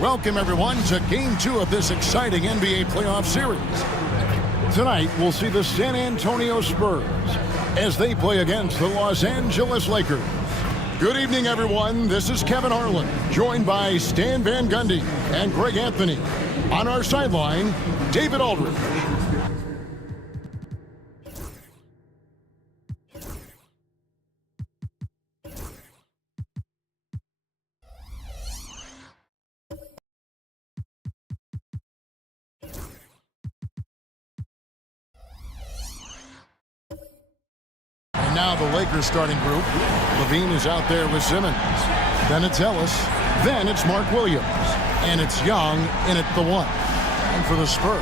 Welcome, everyone, to Game 2 of this exciting NBA playoff series. Tonight, we'll see the San Antonio Spurs as they play against the Los Angeles Lakers. Good evening, everyone. This is Kevin Harlan, joined by Stan Van Gundy and Greg Anthony. On our sideline, David Aldridge. Now the Lakers starting group. Levine is out there with Simmons. Then it's Ellis. Then it's Mark Williams. And it's Young in at the 1. And for the Spurs,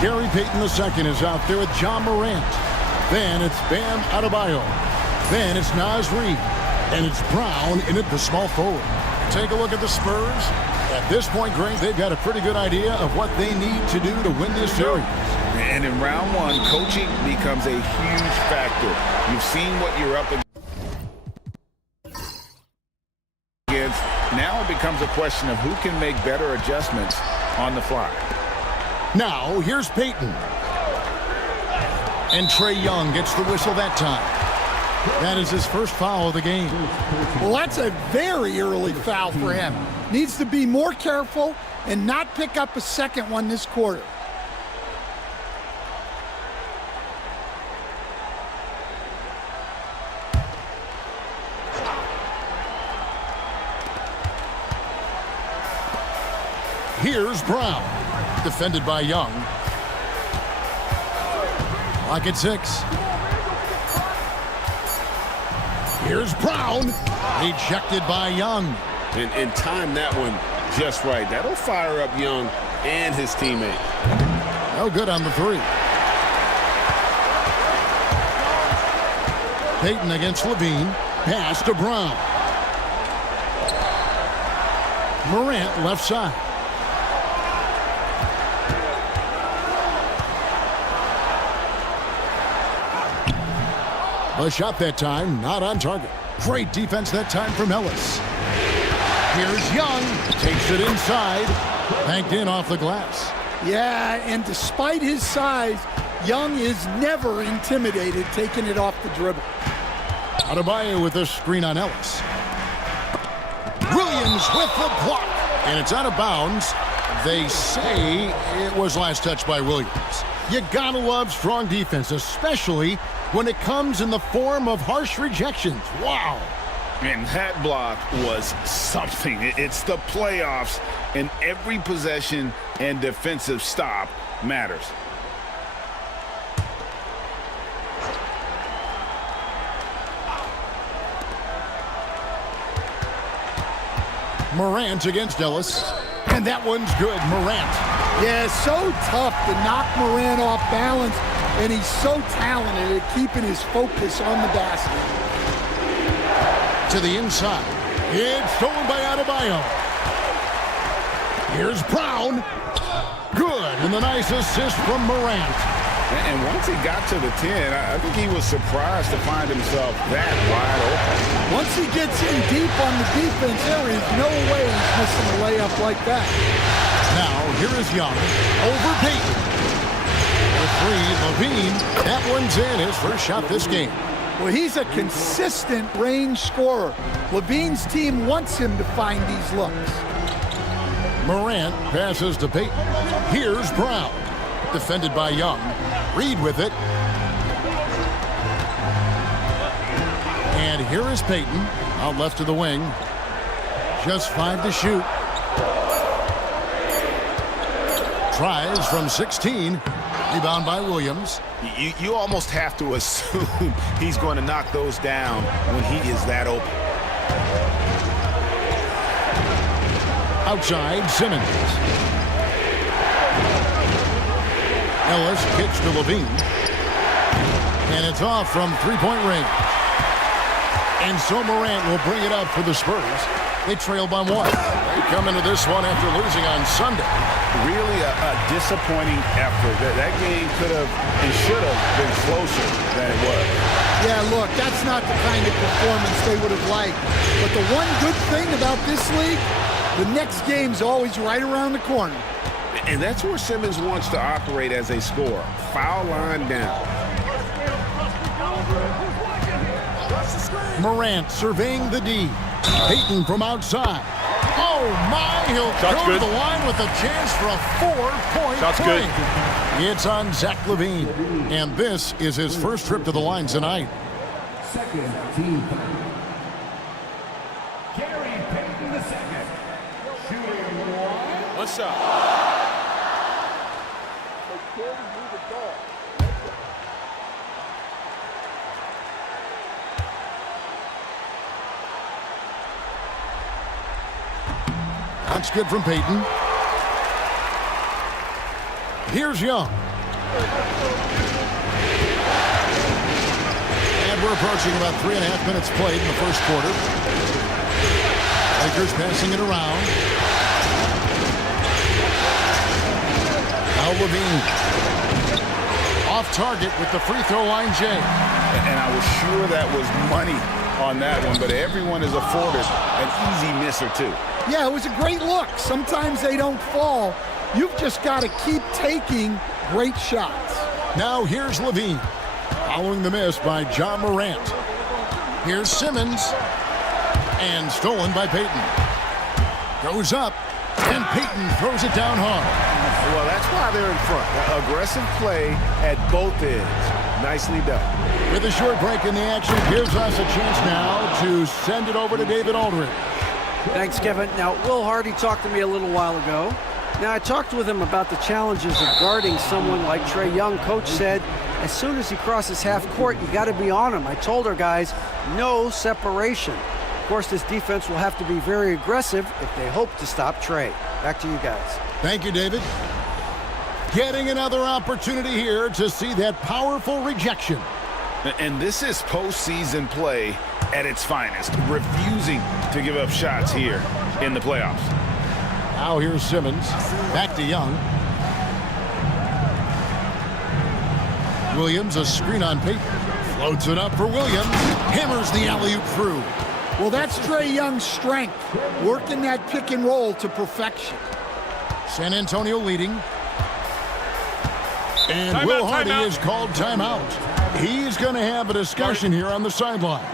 Gary Payton II is out there with John Morant. Then it's Bam Adebayo. Then it's Naz Reid. And it's Brown in at the small forward. Take a look at the Spurs. At this point, Greg, they've got a pretty good idea of what they need to do to win this series. And in round one, coaching becomes a huge factor. You've seen what you're up against. Now it becomes a question of who can make better adjustments on the fly. Now, here's Payton. And Trae Young gets the whistle that time. That is his first foul of the game. Well, that's a very early foul for him. Needs to be more careful and not pick up a second one this quarter. Here's Brown, defended by Young. Lock at 6. Here's Brown, ejected by Young. And time that one just right. That'll fire up Young and his teammate. No good on the 3. Payton against Levine. Pass to Brown. Morant left side. A shot that time, not on target. Great defense that time from Ellis. Here's Young, takes it inside, banked in off the glass. Yeah, and despite his size, Young is never intimidated taking it off the dribble. Adebayo with a screen on Ellis. Williams with the block, and it's out of bounds. They say it was last touched by Williams. You gotta love strong defense, especially when it comes in the form of harsh rejections. Wow. And that block was something. It's the playoffs, and every possession and defensive stop matters. Morant against Ellis. And that one's good. Morant. Yeah, so tough to knock Morant off balance, and he's so talented at keeping his focus on the basket. To the inside. It's stolen by Adebayo. Here's Brown. Good, and the nice assist from Morant. And once he got to the 10, I think he was surprised to find himself that wide open. Once he gets in deep on the defense, there is no way he's missing a layup like that. Now, here is Young over Payton. The 3, Levine. That one's in, his first shot this game. Well, he's a consistent range scorer. Levine's team wants him to find these looks. Morant passes to Payton. Here's Brown. Defended by Young. Reid with it. And here is Payton, out left to the wing. Just 5 to shoot. Tries from 16. Rebound by Williams. You almost have to assume he's going to knock those down when he is that open. Outside, Simmons. Ellis kicks to Levine. And it's off from three-point range. And so Morant will bring it up for the Spurs. They trail by 1. They come into this one after losing on Sunday. Really a disappointing effort. That game could have and should have been closer than it was. Yeah, look, that's not the kind of performance they would have liked. But the one good thing about this league, The next game's always right around the corner. And that's where Simmons wants to operate as a scorer. Foul line down. Morant surveying the D. Payton from outside. Oh, my. He'll go to the line with a chance for a 4-point play. It's on Zach LaVine. And this is his first trip to the line tonight. Second team. Gary Payton the second. Shooting one. One shot. That's good from Payton. Here's Young. And we're approaching about 3.5 minutes played in the first quarter. Lakers passing it around. Now LaVine. Off target with the free throw line, Jay. And I was sure that was money on that one, but everyone is afforded an easy miss or two. Yeah, it was a great look. Sometimes they don't fall. You've just got to keep taking great shots. Now here's LaVine. Following the miss by John Morant. Here's Simmons. And stolen by Payton. Goes up. And Payton throws it down hard. Well, that's why they're in front. Aggressive play at both ends. Nicely done. With a short break in the action, gives us a chance now to send it over to David Aldridge. Thanks, Kevin. Now, Will Hardy talked to me a little while ago. Now, I talked with him about the challenges of guarding someone like Trae Young. Coach said, as soon as he crosses half court, you got to be on him. I told our guys, no separation. Of course, this defense will have to be very aggressive if they hope to stop Trae. Back to you guys. Thank you, David. Getting another opportunity here to see that powerful rejection. And this is postseason play at its finest, refusing to give up shots here in the playoffs. Now here's Simmons. Back to Young. Williams, a screen on Payton. Floats it up for Williams. Hammers the alley-oop through. Well, that's Trae Young's strength, working that pick and roll to perfection. San Antonio leading. And Will Hardy is called timeout. He's going to have a discussion here on the sideline.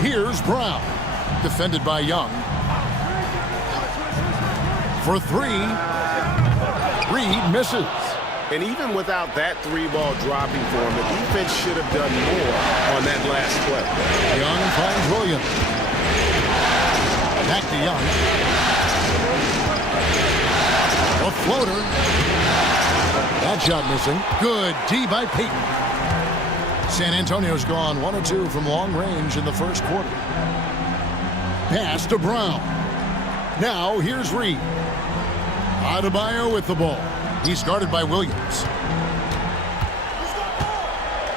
Here's Brown, defended by Young. For three, Reed misses. And even without that three-ball dropping for him, the defense should have done more on that last play. Young finds Williams. Back to Young. A floater. That shot missing. Good D by Payton. San Antonio's gone 1 of 2 from long range in the first quarter. Pass to Brown. Now here's Reed. Adebayo with the ball. He's guarded by Williams.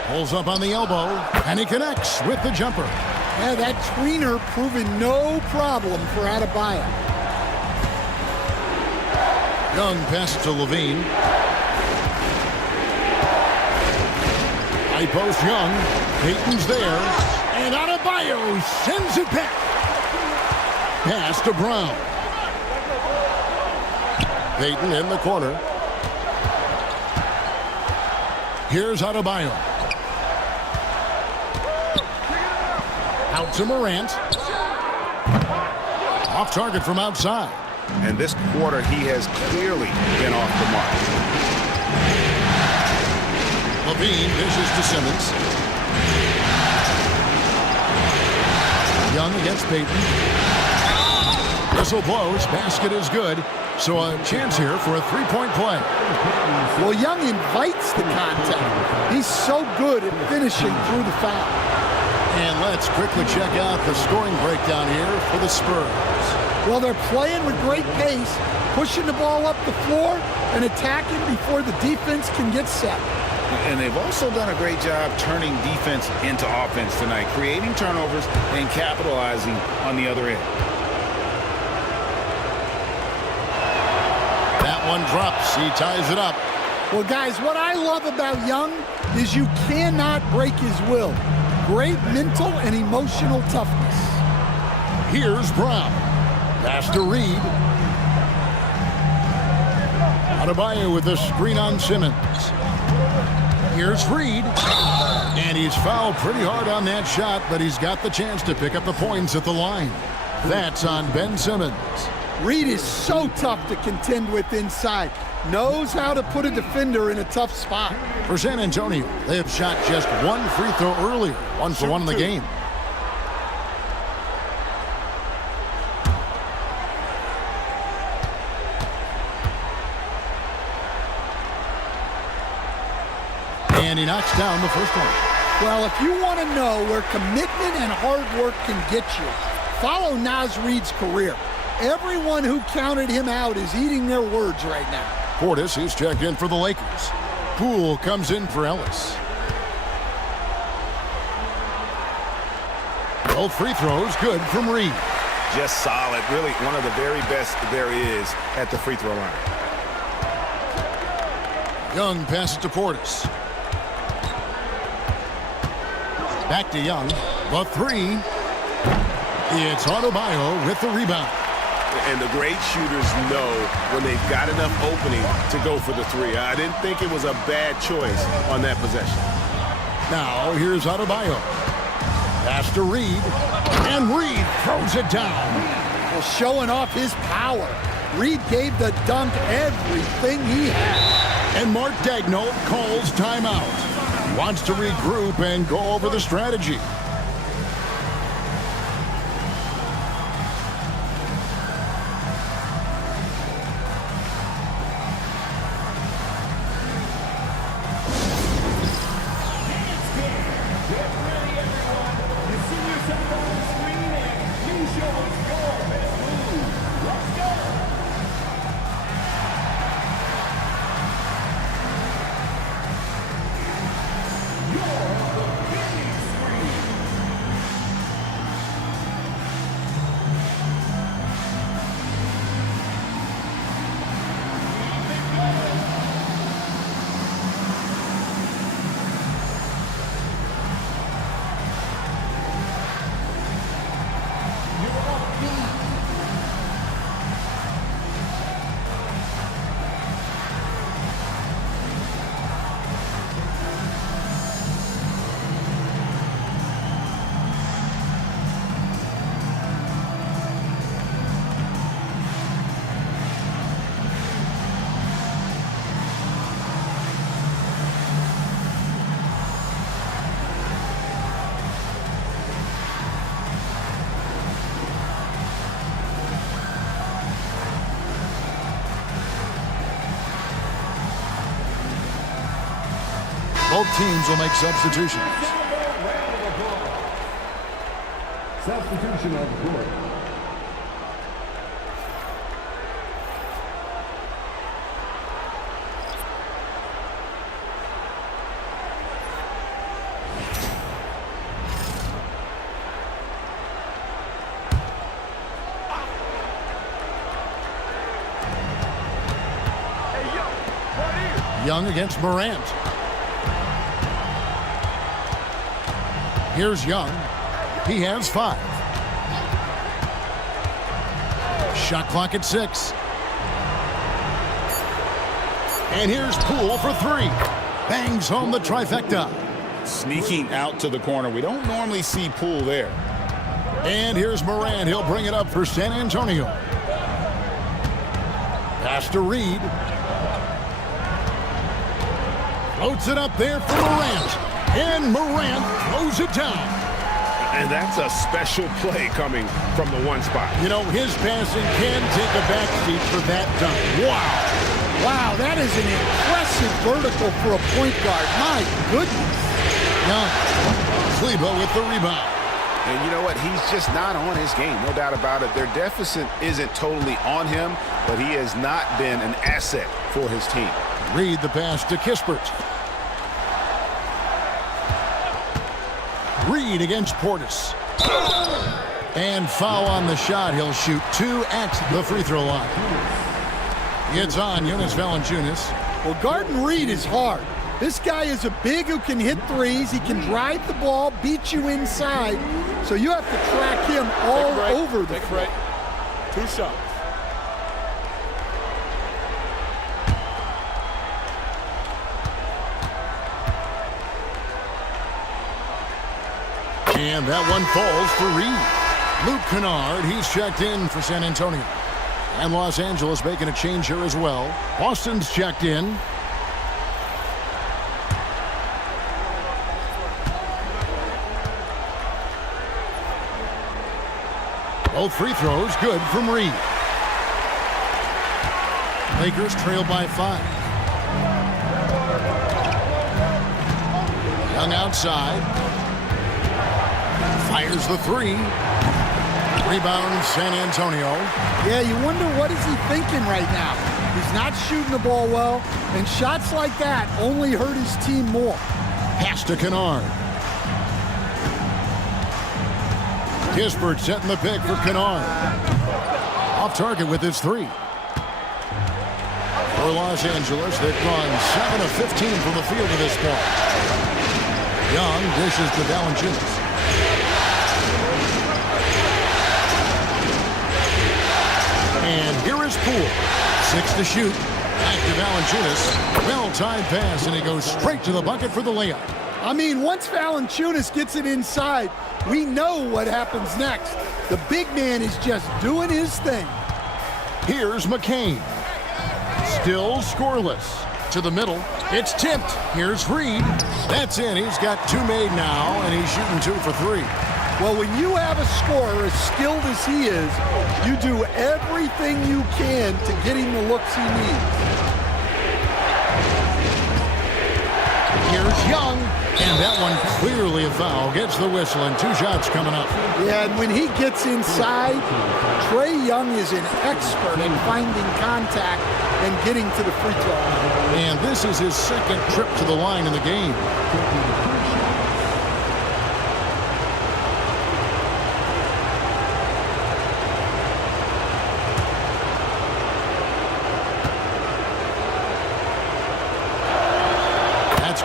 Pulls up on the elbow, and he connects with the jumper. Yeah, that tweener proving no problem for Adebayo. Young passes to LaVine. High post Young. Payton's there. And Adebayo sends it back. Pass to Brown. Payton in the corner. Here's Adebayo. Out to Morant. Off target from outside. And this quarter, he has clearly been off the mark. Levine dishes to Simmons. Young against Payton. Whistle blows. Basket is good. So a chance here for a three-point play. Well, Young invites the contact. He's so good at finishing through the foul. And let's quickly check out the scoring breakdown here for the Spurs. Well, they're playing with great pace, pushing the ball up the floor and attacking before the defense can get set. And they've also done a great job turning defense into offense tonight, creating turnovers and capitalizing on the other end. That one drops. He ties it up. Well, guys, what I love about Young is you cannot break his will. Great mental and emotional toughness. Here's Brown. Pass to Reed. Adebayo with a screen on Simmons. Here's Reed. And he's fouled pretty hard on that shot, but he's got the chance to pick up the points at the line. That's on Ben Simmons. Reed is so tough to contend with inside. Knows how to put a defender in a tough spot. For San Antonio, they have shot just one free throw earlier. 1 for 1 in the game. And he knocks down the first one. Well, if you want to know where commitment and hard work can get you, follow Naz Reid's career. Everyone who counted him out is eating their words right now. Portis, who's checked in for the Lakers. Poole comes in for Ellis. Both free throws good from Reed. Just solid. Really one of the very best there is at the free throw line. Young passes to Portis. Back to Young. The three. It's Adebayo with the rebound. And the great shooters know when they've got enough opening to go for the three. I didn't think it was a bad choice on that possession. Now here's Adebayo. Pass to Reed. And Reed throws it down. Well, showing off his power. Reed gave the dunk everything he had. And Mark Daigneault calls timeout. He wants to regroup and go over the strategy. Both teams will make substitutions. Substitution on the court. Young against Morant. Here's Young. He has 5. Shot clock at 6. And here's Poole for 3. Bangs home the trifecta. Sneaking out to the corner. We don't normally see Poole there. And here's Morant. He'll bring it up for San Antonio. Pass to Reed. Floats it up there for Morant. And Morant throws it down. And that's a special play coming from the one spot. You know, his passing can take a backseat for that dunk. Wow. Wow, that is an impressive vertical for a point guard. My goodness. Young. Kleber with the rebound. And you know what? He's just not on his game. No doubt about it. Their deficit isn't totally on him, but he has not been an asset for his team. Reed the pass to Kispert. Reed against Portis. And foul on the shot. He'll shoot 2 at the free throw line. It's on Jonas Valanciunas. Well, guarding Reed is hard. This guy is a big who can hit threes. He can drive the ball, beat you inside. So you have to track him all over the floor. 2 shots. And that one falls for Reed. Luke Kennard, he's checked in for San Antonio. And Los Angeles making a change here as well. Austin's checked in. Both free throws good from Reed. Lakers trail by 5. Young outside. Fires the 3. Rebound San Antonio. Yeah, you wonder what is he thinking right now. He's not shooting the ball well, and shots like that only hurt his team more. Pass to Kennard. Kispert setting the pick for Kennard. Off target with his 3. For Los Angeles, they've gone 7 of 15 from the field to this point. Young dishes to Valanciunas. And here is Poole. 6 to shoot. Back to Valanciunas. Well-timed pass, and he goes straight to the bucket for the layup. I mean, once Valanciunas gets it inside, we know what happens next. The big man is just doing his thing. Here's McCain. Still scoreless. To the middle. It's tipped. Here's Reed. That's in. He's got 2 made now, and he's shooting 2 for 3. Well, when you have a scorer as skilled as he is, you do everything you can to get him the looks he needs. Here's Young, and that one clearly a foul. Gets the whistle, and 2 shots coming up. Yeah, and when he gets inside, Trae Young is an expert in finding contact and getting to the free throw line. And this is his 2nd trip to the line in the game.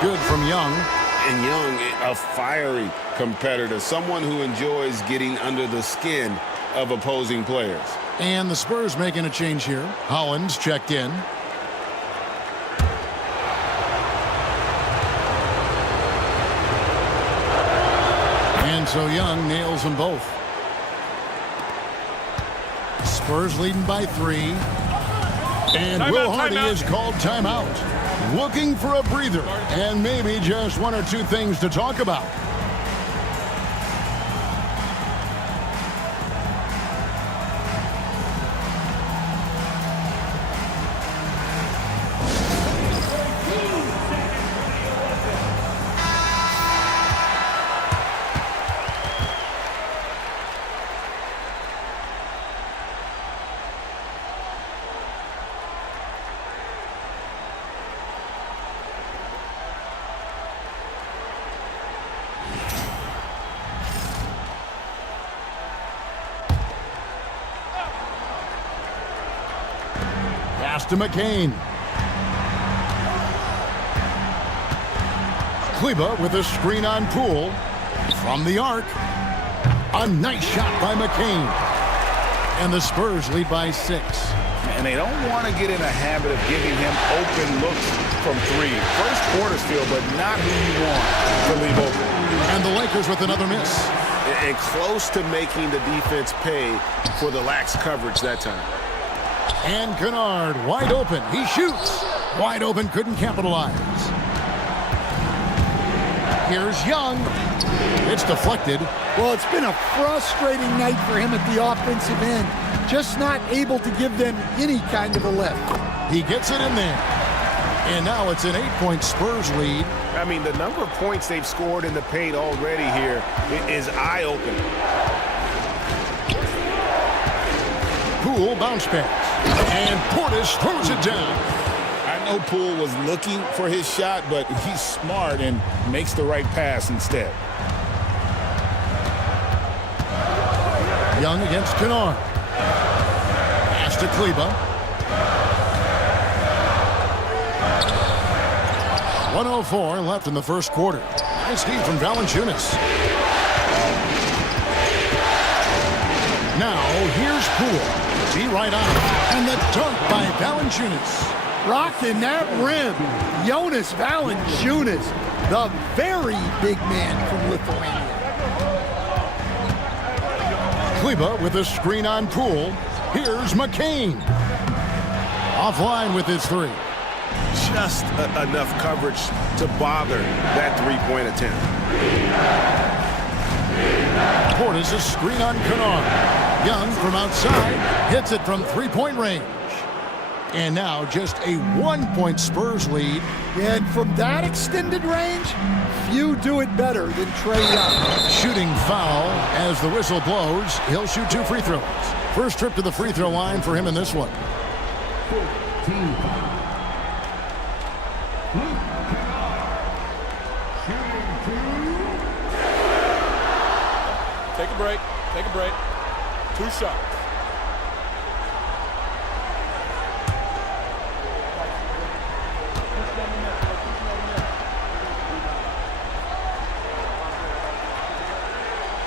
Good from Young. And Young, a fiery competitor, someone who enjoys getting under the skin of opposing players. And the Spurs making a change here. Hollins checked in. And so Young nails them both. Spurs leading by 3. And Will Hardy is called timeout. Looking for a breather and maybe just 1 or 2 things to talk about. To McCain. Kleber with a screen on Poole. From the arc. A nice shot by McCain. And the Spurs lead by 6. And they don't want to get in a habit of giving him open looks from 3. First quarter steal, but not who you want to leave open. And the Lakers with another miss. and close to making the defense pay for the lax coverage that time. And Kennard wide open. He shoots. Wide open, couldn't capitalize. Here's Young. It's deflected. Well, it's been a frustrating night for him at the offensive end. Just not able to give them any kind of a lift. He gets it in there. And now it's an 8-point Spurs lead. I mean, the number of points they've scored in the paint already here is eye-opening. Poole bounce pass. And Portis throws it down. I know Poole was looking for his shot, but he's smart and makes the right pass instead. Young against Kennard. Pass to Kleba. 1:04 left in the first quarter. Nice D from Valanciunas. Now here's Poole. Be right on. And the dunk by Valanciunas. Rocking that rim. Jonas Valanciunas, the very big man from Lithuania. Kleba with a screen on Poole. Here's McCain. Offline with his three. Just enough coverage to bother that three-point attempt. Portis a screen on Kennard. Young from outside hits it from three-point range. And now just a 1-point Spurs lead. And from that extended range, few do it better than Trae Young. Shooting foul as the whistle blows. He'll shoot 2 free throws. First trip to the free throw line for him in this one. 14. Take a break. Take a break. 2 shots.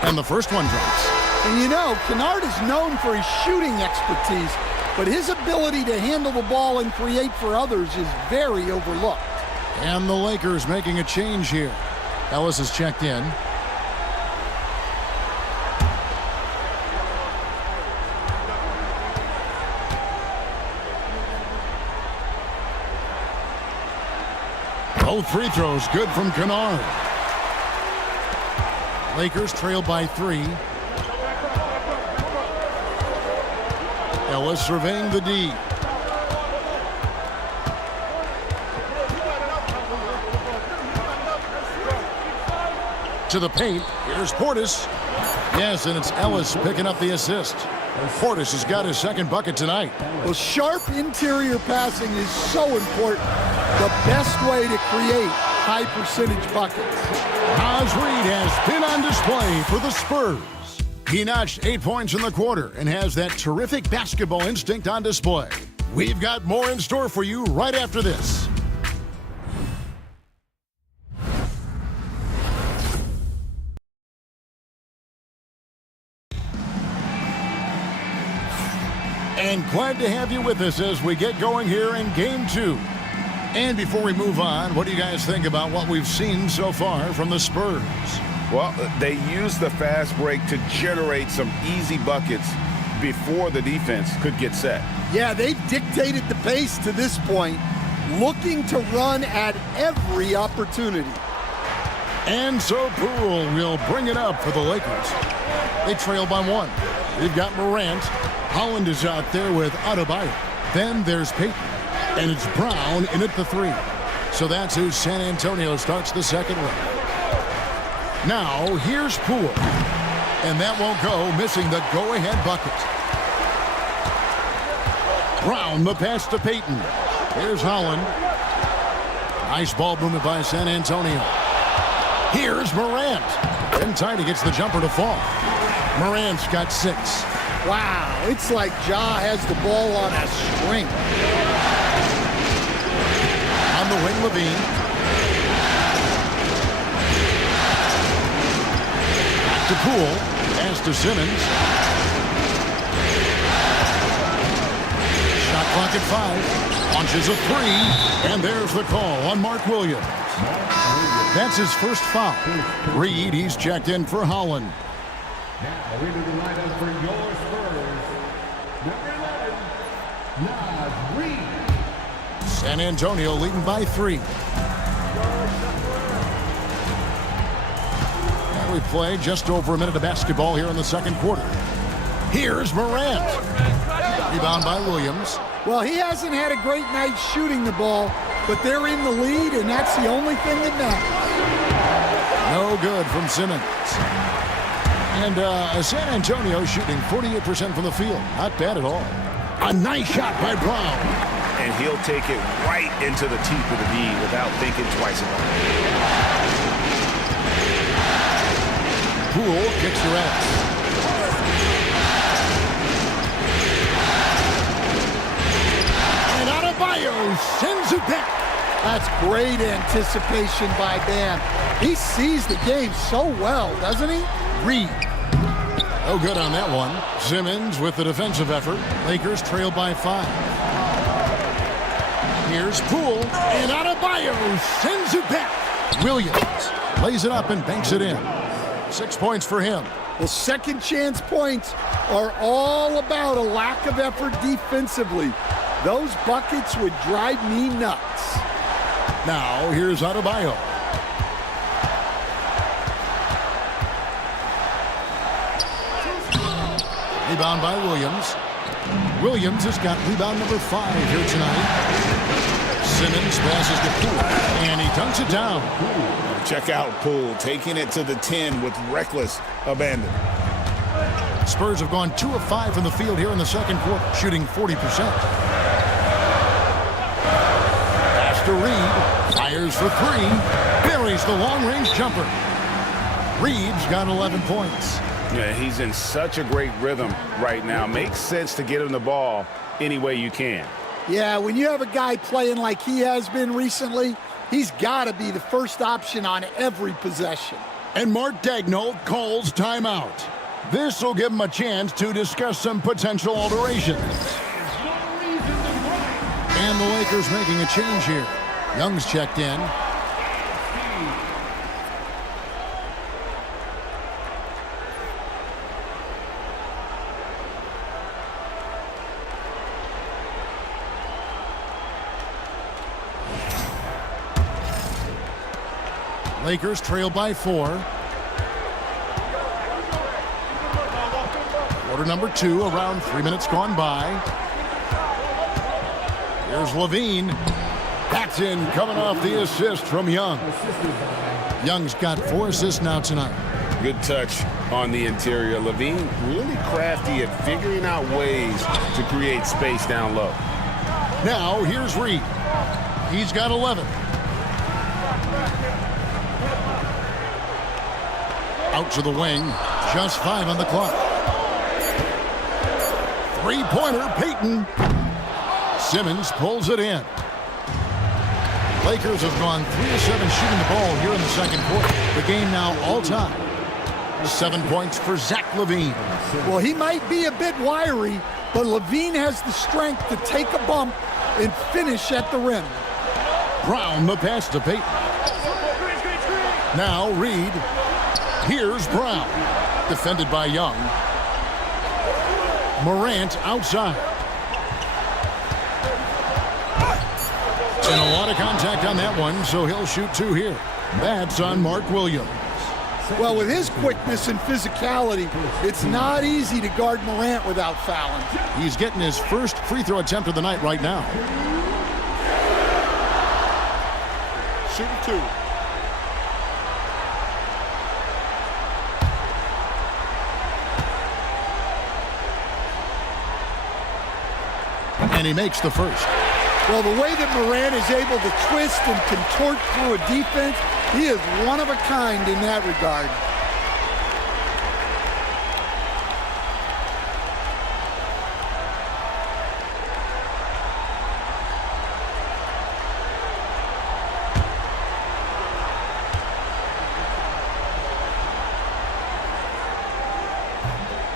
And the first one drops. And you know, Kennard is known for his shooting expertise, but his ability to handle the ball and create for others is very overlooked. And the Lakers making a change here. Ellis is checked in. Both free throws good from Kennard. Lakers trail by 3. Ellis surveying the D. To the paint. Here's Portis. Yes, and it's Ellis picking up the assist. Portis has got his second bucket tonight. Well, sharp interior passing is so important. The best way to create high percentage buckets. Naz Reid has been on display for the Spurs. He notched 8 points in the quarter and has that terrific basketball instinct on display. We've got more in store for you right after this. And glad to have you with us as we get going here in Game 2. And before we move on, what do you guys think about what we've seen so far from the Spurs? Well, they used the fast break to generate some easy buckets before the defense could get set. Yeah, they've dictated the pace to this point, looking to run at every opportunity. And so Poole will bring it up for the Lakers. They trail by 1. They've got Morant. Holland is out there with Adebayo. Then there's Payton. And it's Brown in at the 3. So that's who San Antonio starts the second round. Now, here's Poole. And that won't go, missing the go-ahead bucket. Brown, the pass to Payton. Here's Holland. Nice ball movement by San Antonio. Here's Morant. And Tiny gets the jumper to fall. Morant's got 6. Wow, it's like Ja has the ball on a string. On the wing, Levine. Back to Poole. Pass to Simmons. Shot clock at 5. Launches a 3. And there's the call on Mark Williams. That's his first foul. Reed, he's checked in for Holland. Now into the lineup for your Spurs, number 11, Naz Reid. San Antonio leading by 3. And we play just over a minute of basketball here in the second quarter. Here's Morant. Rebound by Williams. Well, he hasn't had a great night shooting the ball, but they're in the lead, and that's the only thing that matters. No good from Simmons. And San Antonio shooting 48% from the field. Not bad at all. A nice shot by Brown. And he'll take it right into the teeth of the D without thinking twice about it. Poole kicks the rest. And Adebayo sends it back. That's great anticipation by Bam. He sees the game so well, doesn't he? Reed. No good on that one. Simmons with the defensive effort. Lakers trail by 5. Here's Poole. And Adebayo sends it back. Williams lays it up and banks it in. 6 points for him. Well, second chance points are all about a lack of effort defensively. Those buckets would drive me nuts. Now, here's Adebayo. Rebound by Williams. Williams has got rebound number 5 here tonight. Simmons passes to Poole, and he dunks it down. Check out Poole taking it to the 10 with reckless abandon. Spurs have gone 2 of 5 from the field here in the second quarter, shooting 40%. Pass to Reed, fires for 3, buries the long-range jumper. Reed's got 11 points. Yeah, he's in such a great rhythm right now. Makes sense to get him the ball any way you can. Yeah, when you have a guy playing like he has been recently, he's got to be the first option on every possession. And Mark Daigneault calls timeout. This will give him a chance to discuss some potential alterations. And the Lakers making a change here. Young's checked in. Lakers trail by 4. Quarter number 2, around 3 minutes gone by. Here's Levine. That's in, coming off the assist from Young. Young's got 4 assists now tonight. Good touch on the interior. Levine really crafty at figuring out ways to create space down low. Now, here's Reed. He's got 11. Out to the wing. Just 5 on the clock. Three-pointer, Payton. Simmons pulls it in. Lakers have gone 3 of 7 shooting the ball here in the second quarter. The game now all-time. 7 points for Zach LaVine. Well, he might be a bit wiry, but LaVine has the strength to take a bump and finish at the rim. Brown the pass to Payton. Now Reed. Here's Brown. Defended by Young. Morant outside. And a lot of contact on that one, so he'll shoot 2 here. That's on Mark Williams. Well, with his quickness and physicality, it's not easy to guard Morant without fouling. He's getting his first free throw attempt of the night right now. Shooting 2. And he makes the first. Well, the way that Morant is able to twist and contort through a defense, he is one of a kind in that regard.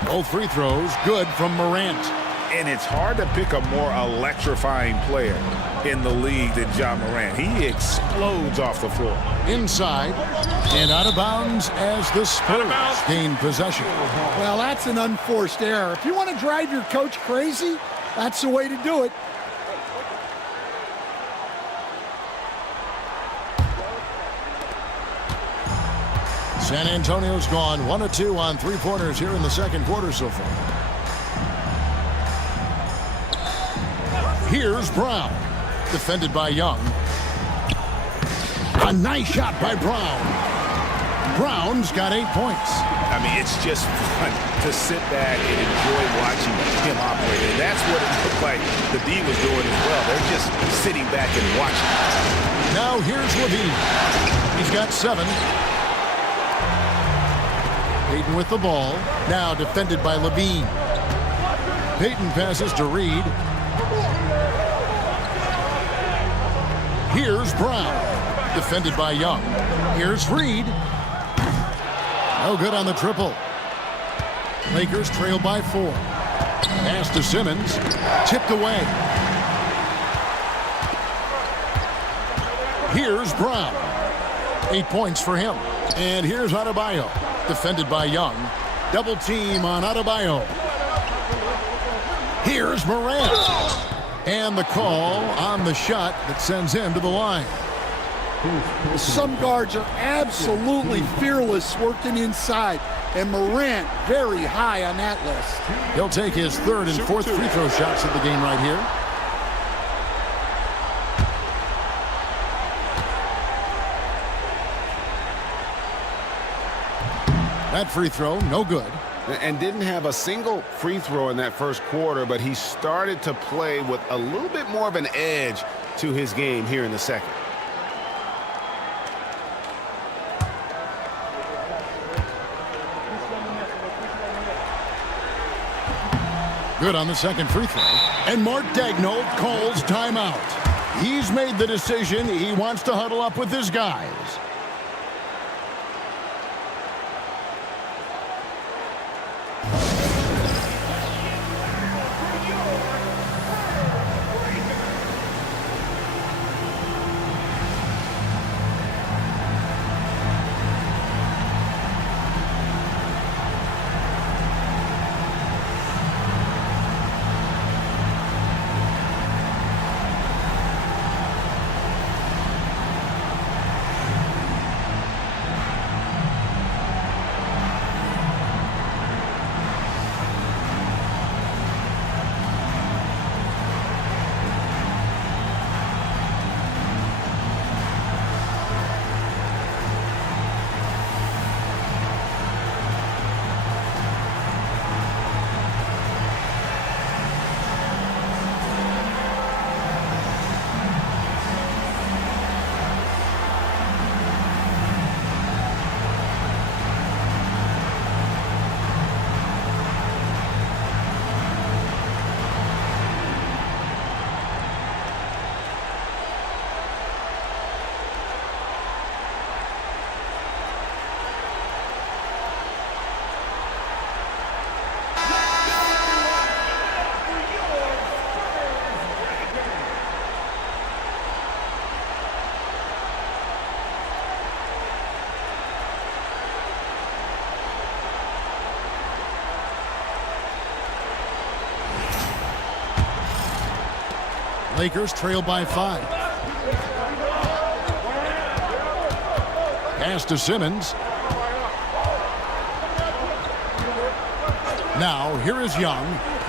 Both free throws good from Morant. And it's hard to pick a more electrifying player. in the league than Ja Morant. He explodes off the floor. Inside and out of bounds as the Spurs gain possession. Well, that's an unforced error. If you want to drive your coach crazy, that's the way to do it. San Antonio's gone 1 of 2 on three-pointers here in the second quarter so far. Here's Brown, defended by Young. A nice shot by Brown. Brown's got 8 points. I mean, it's just fun to sit back and enjoy watching him operate. And that's what it looked like the D was doing as well. They're just sitting back and watching. Now here's Levine. He's got 7. Payton with the ball. Now defended by Levine. Payton passes to Reed. Here's Brown. Defended by Young. Here's Reed. No good on the triple. Lakers trail by 4. Pass to Simmons. Tipped away. Here's Brown. 8 points for him. And here's Adebayo. Defended by Young. Double team on Adebayo. Here's Morant. And the call on the shot that sends him to the line. Some guards are absolutely fearless working inside, and Morant very high on that list. He'll take his 3rd and 4th free throw shots of the game right here. That free throw, no good. And didn't have a single free throw in that first quarter, but he started to play with a little bit more of an edge to his game here in the second. Good on the second free throw. And Mark Daigneault calls timeout. He's made the decision. He wants to huddle up with his guys. Lakers trail by 5. Pass to Simmons. Now here is Young,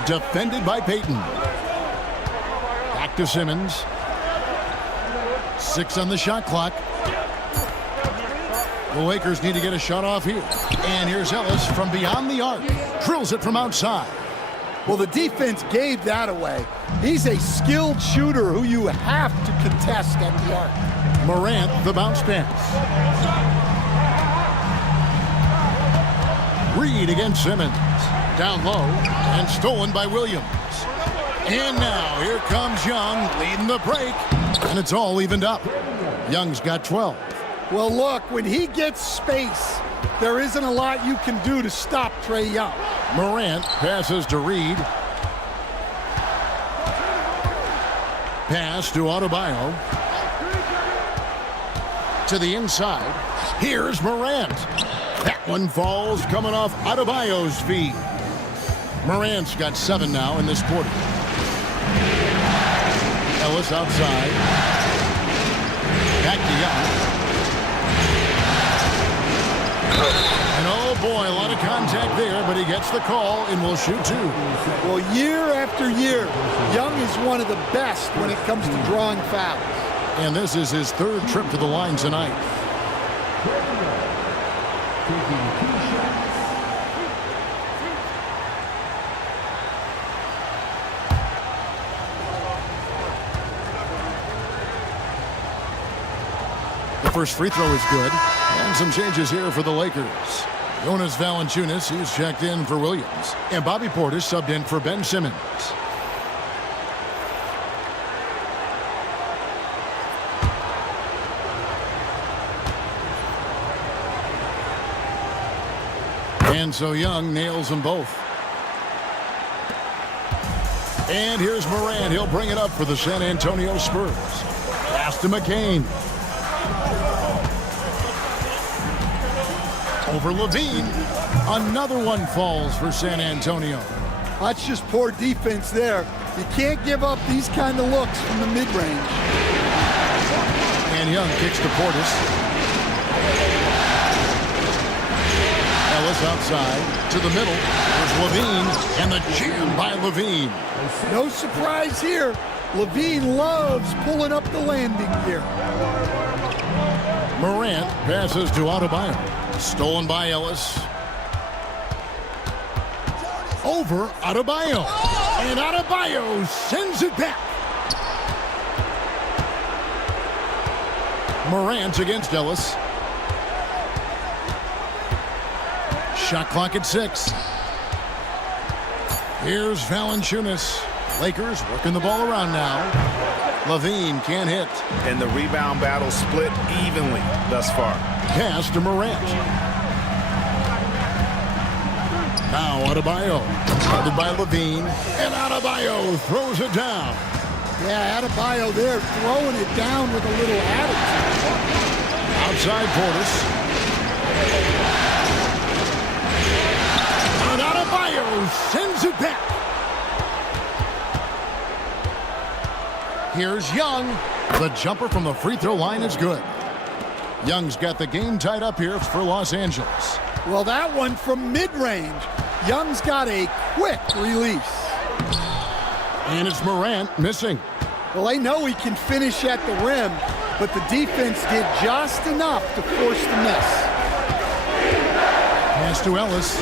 defended by Payton. Back to Simmons. 6 on the shot clock. The Lakers need to get a shot off here. And here's Ellis from beyond the arc. Drills it from outside. Well, the defense gave that away. He's a skilled shooter who you have to contest at the arc. Morant, the bounce pass. Reed against Simmons. Down low and stolen by Williams. And now here comes Young leading the break. And it's all evened up. Young's got 12. Well, look, when he gets space, there isn't a lot you can do to stop Trae Young. Morant passes to Reed. Pass to Adebayo. To the inside. Here's Morant. That one falls coming off Adebayo's feet. Morant's got 7 now in this quarter. Ellis outside. Back to Young. And oh boy, a lot of contact there, but he gets the call and will shoot 2. Well, year after year, Young is one of the best when it comes to drawing fouls. And this is his 3rd trip to the line tonight. The first free throw is good. And some changes here for the Lakers. Jonas Valanciunas, he's checked in for Williams. And Bobby Portis subbed in for Ben Simmons. And so Young nails them both. And here's Morant. He'll bring it up for the San Antonio Spurs. Pass to McCain. Over Levine. Another one falls for San Antonio. That's just poor defense there. You can't give up these kind of looks from the mid-range. And Young kicks to Portis. Ellis outside to the middle. There's Levine, and the jam by Levine. No surprise here. Levine loves pulling up the landing gear. Morant passes to Adebayo. Stolen by Ellis. Over Adebayo. And Adebayo sends it back. Morant against Ellis. Shot clock at 6. Here's Valanciunas. Lakers working the ball around now. Levine can't hit. And the rebound battle split evenly thus far. Pass to Morant. Now Adebayo. Guarded by Levine. And Adebayo throws it down. Yeah, Adebayo there throwing it down with a little attitude. Outside Portis. And Adebayo sends it back. Here's Young. The jumper from the free throw line is good. Young's got the game tied up here for Los Angeles. Well, that one from mid-range. Young's got a quick release. And it's Morant missing. Well, they know he can finish at the rim, but the defense did just enough to force the miss. Pass to Ellis.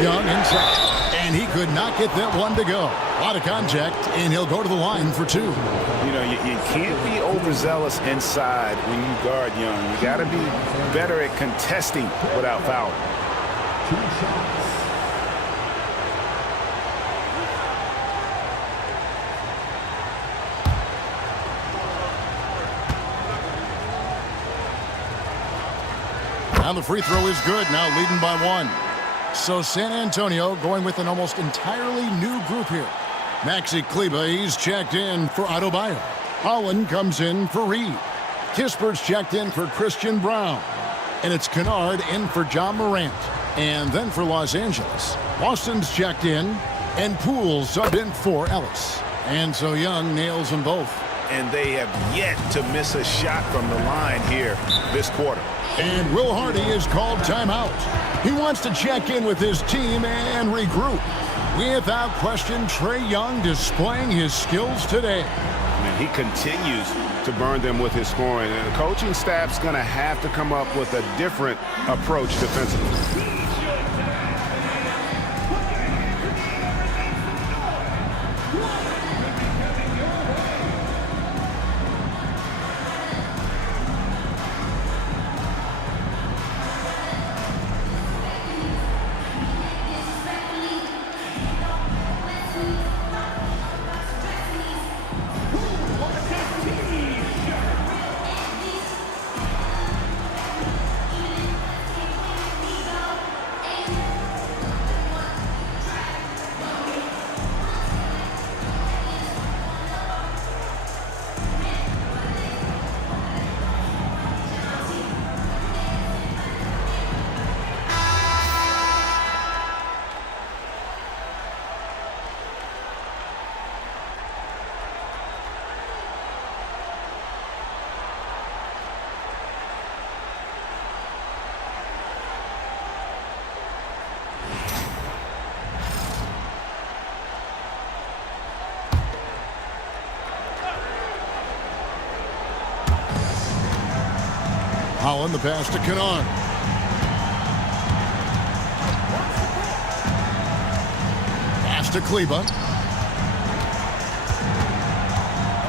Young inside. And he could not get that one to go. A lot of contact, and he'll go to the line for 2. You know, you can't be overzealous inside when you guard Young. You got to be better at contesting without fouling. 2 shots. Now the free throw is good, now leading by 1. So San Antonio going with an almost entirely new group here. Maxi Kleber, he's checked in for Adebayo. Holland comes in for Reed. Kispert's checked in for Christian Brown. And it's Kennard in for John Morant. And then for Los Angeles, Boston's checked in, and Poole subbed in for Ellis. And so Young nails them both. And they have yet to miss a shot from the line here this quarter. And Will Hardy is called timeout. He wants to check in with his team and regroup. Without question, Trae Young displaying his skills today. And he continues to burn them with his scoring. And the coaching staff's going to have to come up with a different approach defensively. Holland, the pass to Kennard. Pass to Kleba.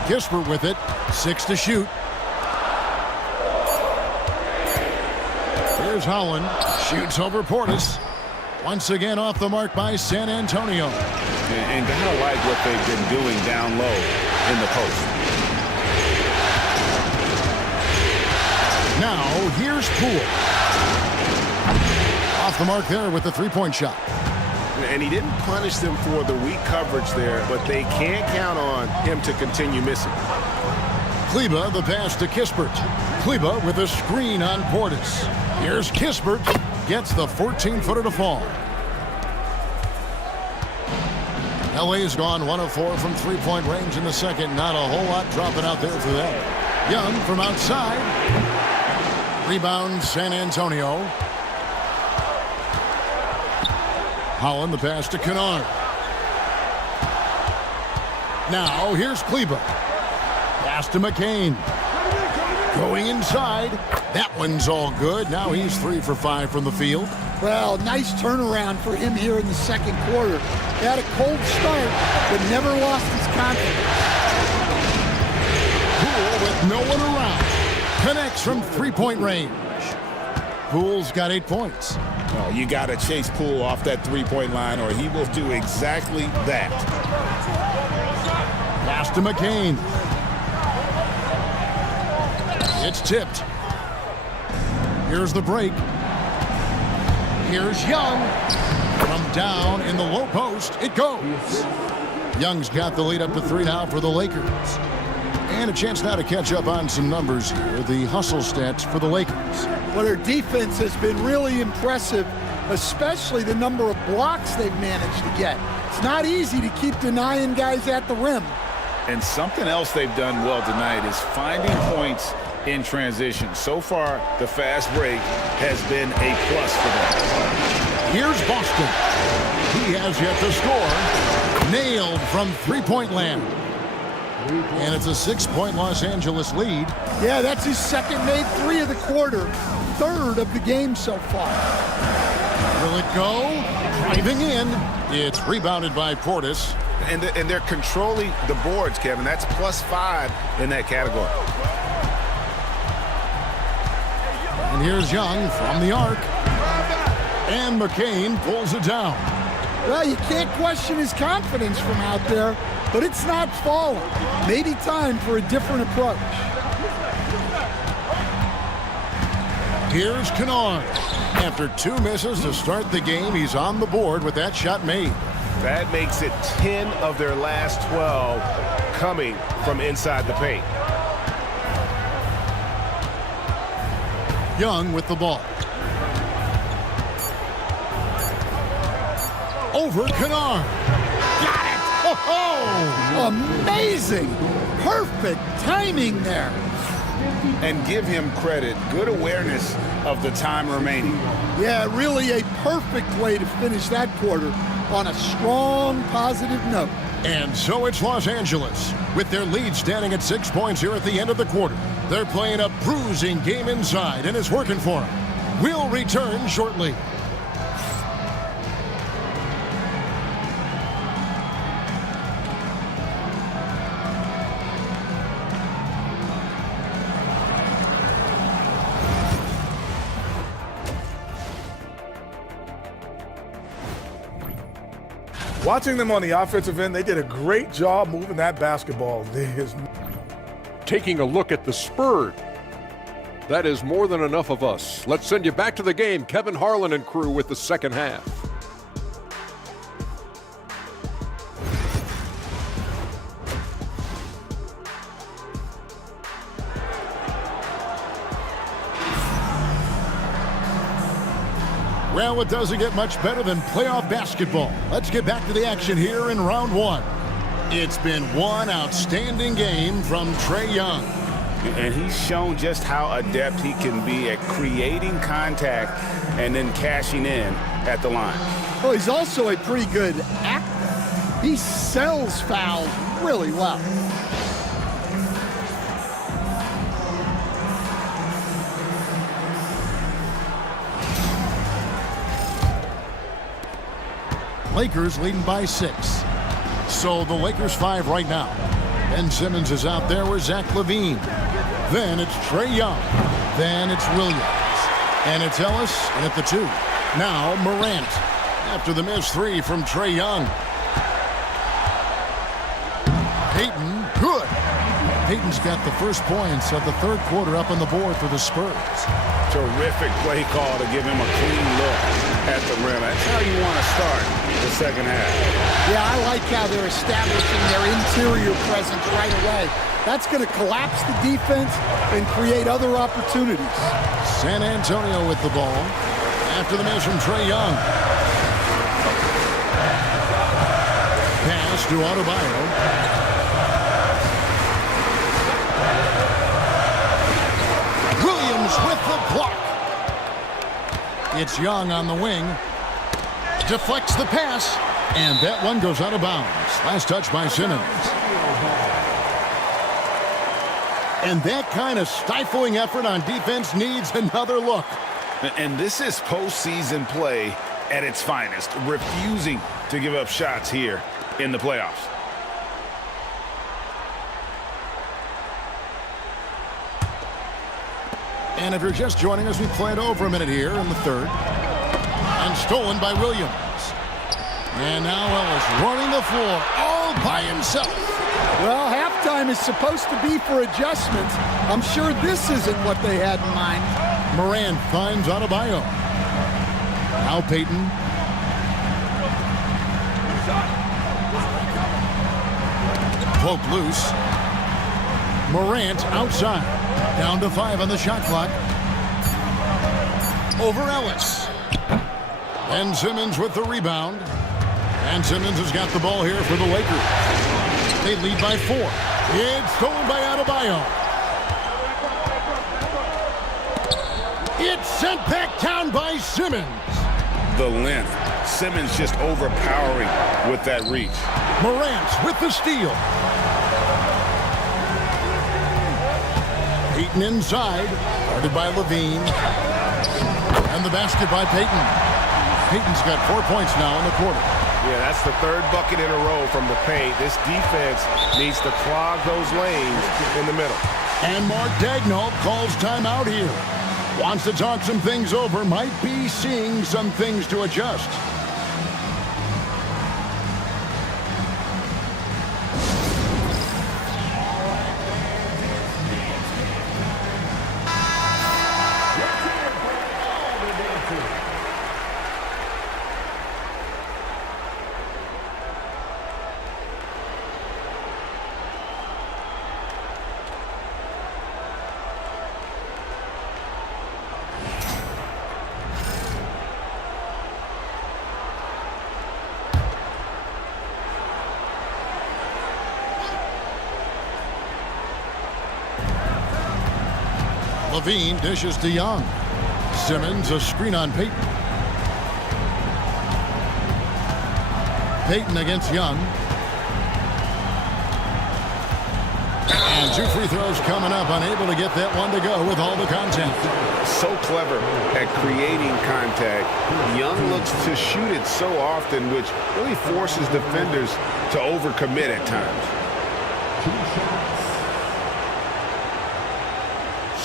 Kispert with it. 6 to shoot. Here's Holland. Shoots over Portis. Once again off the mark by San Antonio. And gotta like what they've been doing down low in the post. Now, here's Poole. Off the mark there with the three-point shot. And he didn't punish them for the weak coverage there, but they can't count on him to continue missing. Kleba, the pass to Kispert. Kleba with a screen on Portis. Here's Kispert. Gets the 14-footer to fall. LA's gone 1 of 4 from three-point range in the second. Not a whole lot dropping out there for them. Young from outside. Rebound, San Antonio. Holland, the pass to Kennard. Now, here's Kleba. Pass to McCain. Going inside. That one's all good. Now he's 3 for 5 from the field. Well, nice turnaround for him here in the second quarter. He had a cold start, but never lost his confidence. Poole with no one around. Connects from three-point range. Poole's got 8 points. Oh, you got to chase Poole off that three-point line, or he will do exactly that. Pass to McCain. It's tipped. Here's the break. Here's Young. From down in the low post, it goes. Young's got the lead up to 3 now for the Lakers. And a chance now to catch up on some numbers here. The hustle stats for the Lakers. Well, their defense has been really impressive, especially the number of blocks they've managed to get. It's not easy to keep denying guys at the rim. And something else they've done well tonight is finding points in transition. So far, the fast break has been a plus for them. Here's Boston. He has yet to score. Nailed from three-point land. And it's a 6-point Los Angeles lead. Yeah, that's his second made 3 of the quarter. 3rd of the game so far. Will it go? Driving in. It's rebounded by Portis. And they're controlling the boards, Kevin. That's +5 in that category. And here's Young from the arc. And McCain pulls it down. Well, you can't question his confidence from out there, but it's not falling. Maybe time for a different approach. Here's Kennard. After 2 misses to start the game, he's on the board with that shot made. That makes it 10 of their last 12 coming from inside the paint. Young with the ball. Over Kennard. Got it! Oh! Amazing! Perfect timing there. And give him credit. Good awareness of the time remaining. Yeah, really a perfect way to finish that quarter on a strong, positive note. And so it's Los Angeles, with their lead standing at 6 points here at the end of the quarter. They're playing a bruising game inside, and it's working for them. We'll return shortly. Watching them on the offensive end, they did a great job moving that basketball. Taking a look at the Spurs. That is more than enough of us. Let's send you back to the game. Kevin Harlan and crew with the second half. Well, it doesn't get much better than playoff basketball. Let's get back to the action here in round 1. It's been one outstanding game from Trae Young. And he's shown just how adept he can be at creating contact and then cashing in at the line. Well, he's also a pretty good actor. He sells fouls really well. Lakers leading by 6. So the Lakers 5 right now. Ben Simmons is out there with Zach LaVine. Then it's Trae Young. Then it's Williams. And it's Ellis and at the 2. Now Morant. After the missed 3 from Trae Young. Payton, good. Payton's got the first points of the third quarter up on the board for the Spurs. Terrific play call to give him a clean look at the rim. That's how you want to start the second half. Yeah, I like how they're establishing their interior presence right away. That's going to collapse the defense and create other opportunities. San Antonio with the ball. After the miss from Trae Young. Pass to Adebayo. With the block. It's Young on the wing. Deflects the pass. And that one goes out of bounds. Last touch by Simmons. And that kind of stifling effort on defense needs another look. And this is postseason play at its finest. Refusing to give up shots here in the playoffs. And if you're just joining us, we played over a minute here in the third. And stolen by Williams. And now Ellis running the floor all by himself. Well, halftime is supposed to be for adjustments. I'm sure this isn't what they had in mind. Morant finds Adebayo. Now Payton. Poke loose. Morant outside. Down to 5 on the shot clock. Over Ellis. And Simmons with the rebound. And Simmons has got the ball here for the Lakers. They lead by 4. It's stolen by Adebayo. It's sent back down by Simmons. The length. Simmons just overpowering with that reach. Morant with the steal. Payton inside, guarded by LaVine. And the basket by Payton. Payton's got 4 points now in the quarter. Yeah, that's the third bucket in a row from the paint. This defense needs to clog those lanes in the middle. And Mark Daigneault calls timeout here. Wants to talk some things over, might be seeing some things to adjust. LaVine dishes to Young. Simmons a screen on Payton. Payton against Young. And 2 free throws coming up. Unable to get that one to go with all the contact. So clever at creating contact. Young looks to shoot it so often, which really forces defenders to overcommit at times.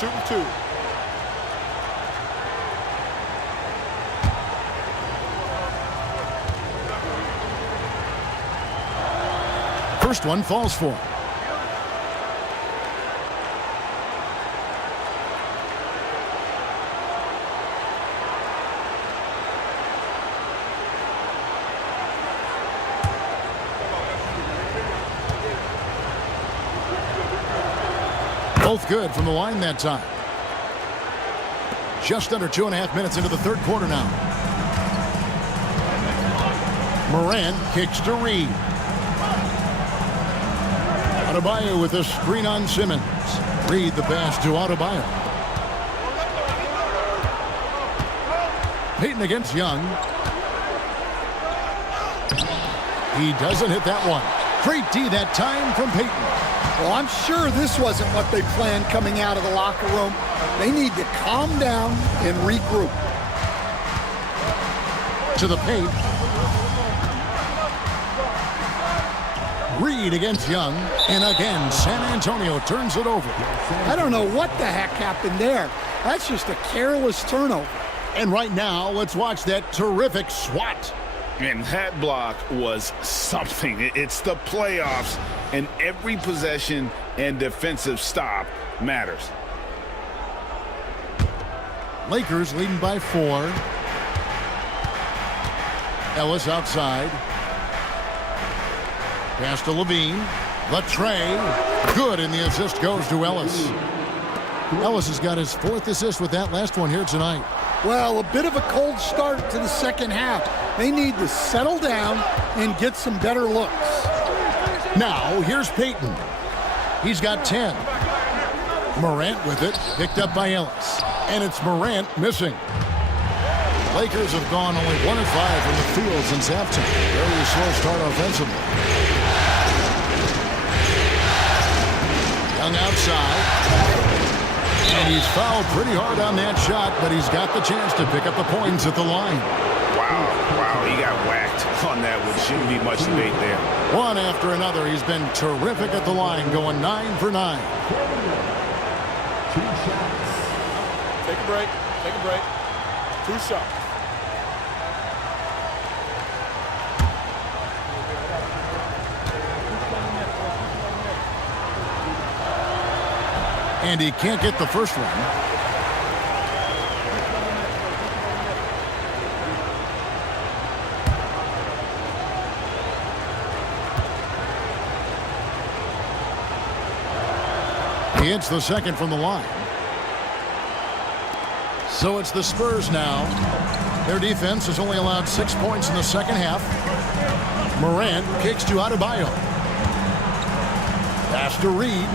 Shooting 2. First one falls for him. Both good from the line that time. Just under 2.5 minutes into the third quarter now. Morant kicks to Reed. Adebayo with a screen on Simmons. Reed the pass to Adebayo. Payton against Young. He doesn't hit that one. Great D that time from Payton. Well, I'm sure this wasn't what they planned coming out of the locker room. They need to calm down and regroup. To the paint. Reed against Young. And again, San Antonio turns it over. I don't know what the heck happened there. That's just a careless turnover. And right now, let's watch that terrific swat. And that block was something. It's the playoffs, and every possession and defensive stop matters. Lakers leading by 4. Ellis outside. Pass to Levine. The tray. Good, and the assist goes to Ellis. Ellis has got his 4th assist with that last one here tonight. Well, a bit of a cold start to the second half. They need to settle down and get some better looks. Now, here's Payton. He's got 10. Morant with it, picked up by Ellis. And it's Morant missing. Lakers have gone only 1 of 5 from the field since halftime. Very slow start offensively. Young outside. And he's fouled pretty hard on that shot, but he's got the chance to pick up the points at the line. Wow, he got whacked on that one. Shouldn't be much debate there. One after another, he's been terrific at the line, going 9 for 9. 2 shots. Take a break. 2 shots. And he can't get the first one. He hits the second from the line. So it's the Spurs now. Their defense has only allowed 6 points in the second half. Morant kicks to Adebayo. Pass to Reed.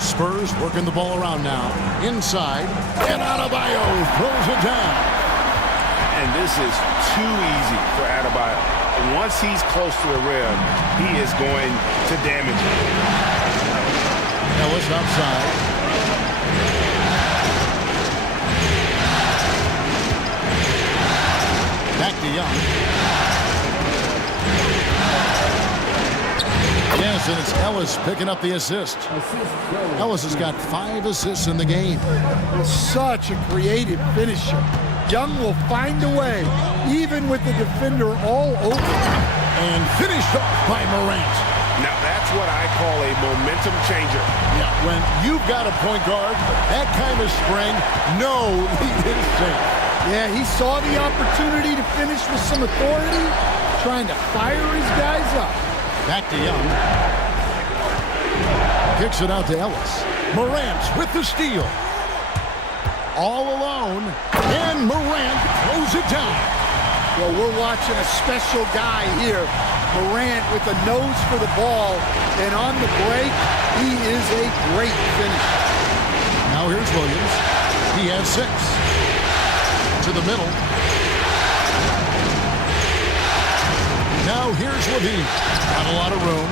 Spurs working the ball around now. Inside. And Adebayo throws it down. And this is too easy for Adebayo. Once he's close to the rim, he is going to damage it. Ellis outside. Back to Young. Yes, and it's Ellis picking up the assist. Ellis has got 5 assists in the game. Such a creative finisher. Young will find a way, even with the defender all over. And finished off by Morant. Now that's what I call a momentum changer. Yeah, when you've got a point guard, that kind of spring, no lead is safe. Yeah, he saw the opportunity to finish with some authority, trying to fire his guys up. Back to Young. Kicks it out to Ellis. Morant with the steal. All alone, and Morant throws it down. Well, we're watching a special guy here. Morant with a nose for the ball, and on the break, he is a great finisher. Now here's Williams. He has 6. To the middle. Now here's Levine. Not a lot of room.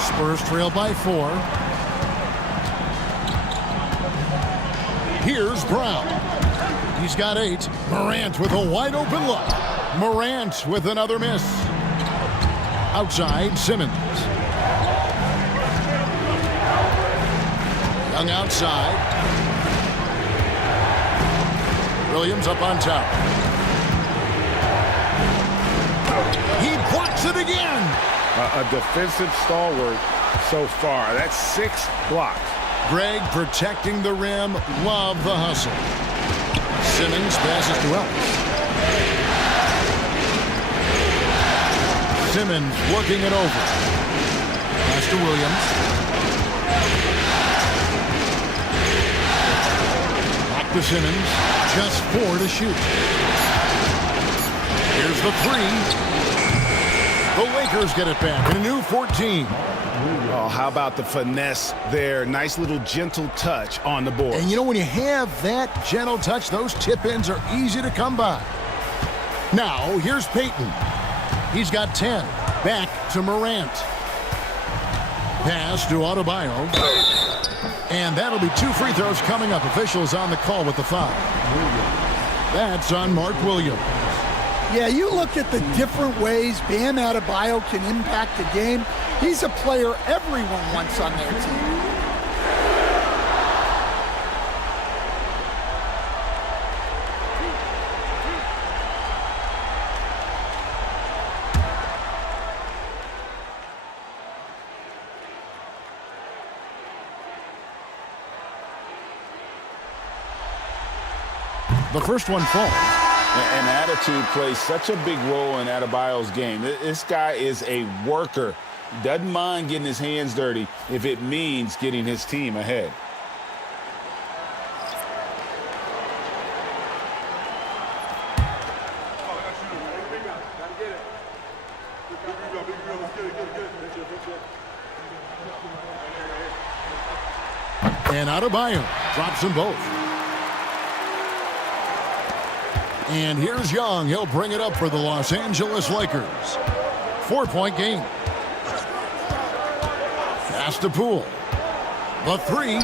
Spurs trail by 4. Here's Brown. He's got 8. Morant with a wide open look. Morant with another miss. Outside, Simmons. Young outside. Williams up on top. He blocks it again. A defensive stalwart so far. That's 6 blocks. Greg protecting the rim. Love the hustle. Simmons passes to Ellis. Simmons working it over. Pass to Williams. Back to Simmons. Just 4 to shoot. Here's the 3. The Lakers get it back. A new 14. Oh, how about the finesse there? Nice little gentle touch on the board. And you know, when you have that gentle touch, those tip-ins are easy to come by. Now, here's Payton. He's got 10. Back to Morant. Pass to Adebayo. And that'll be 2 free throws coming up. Officials on the call with the foul. That's on Mark Williams. Yeah, you look at the different ways Bam Adebayo can impact the game. He's a player everyone wants on their team. The first one falls. And attitude plays such a big role in Adebayo's game. This guy is a worker. Doesn't mind getting his hands dirty if it means getting his team ahead. And Adebayo drops them both. And here's Young. He'll bring it up for the Los Angeles Lakers. 4-point game. Pass to Poole. The three.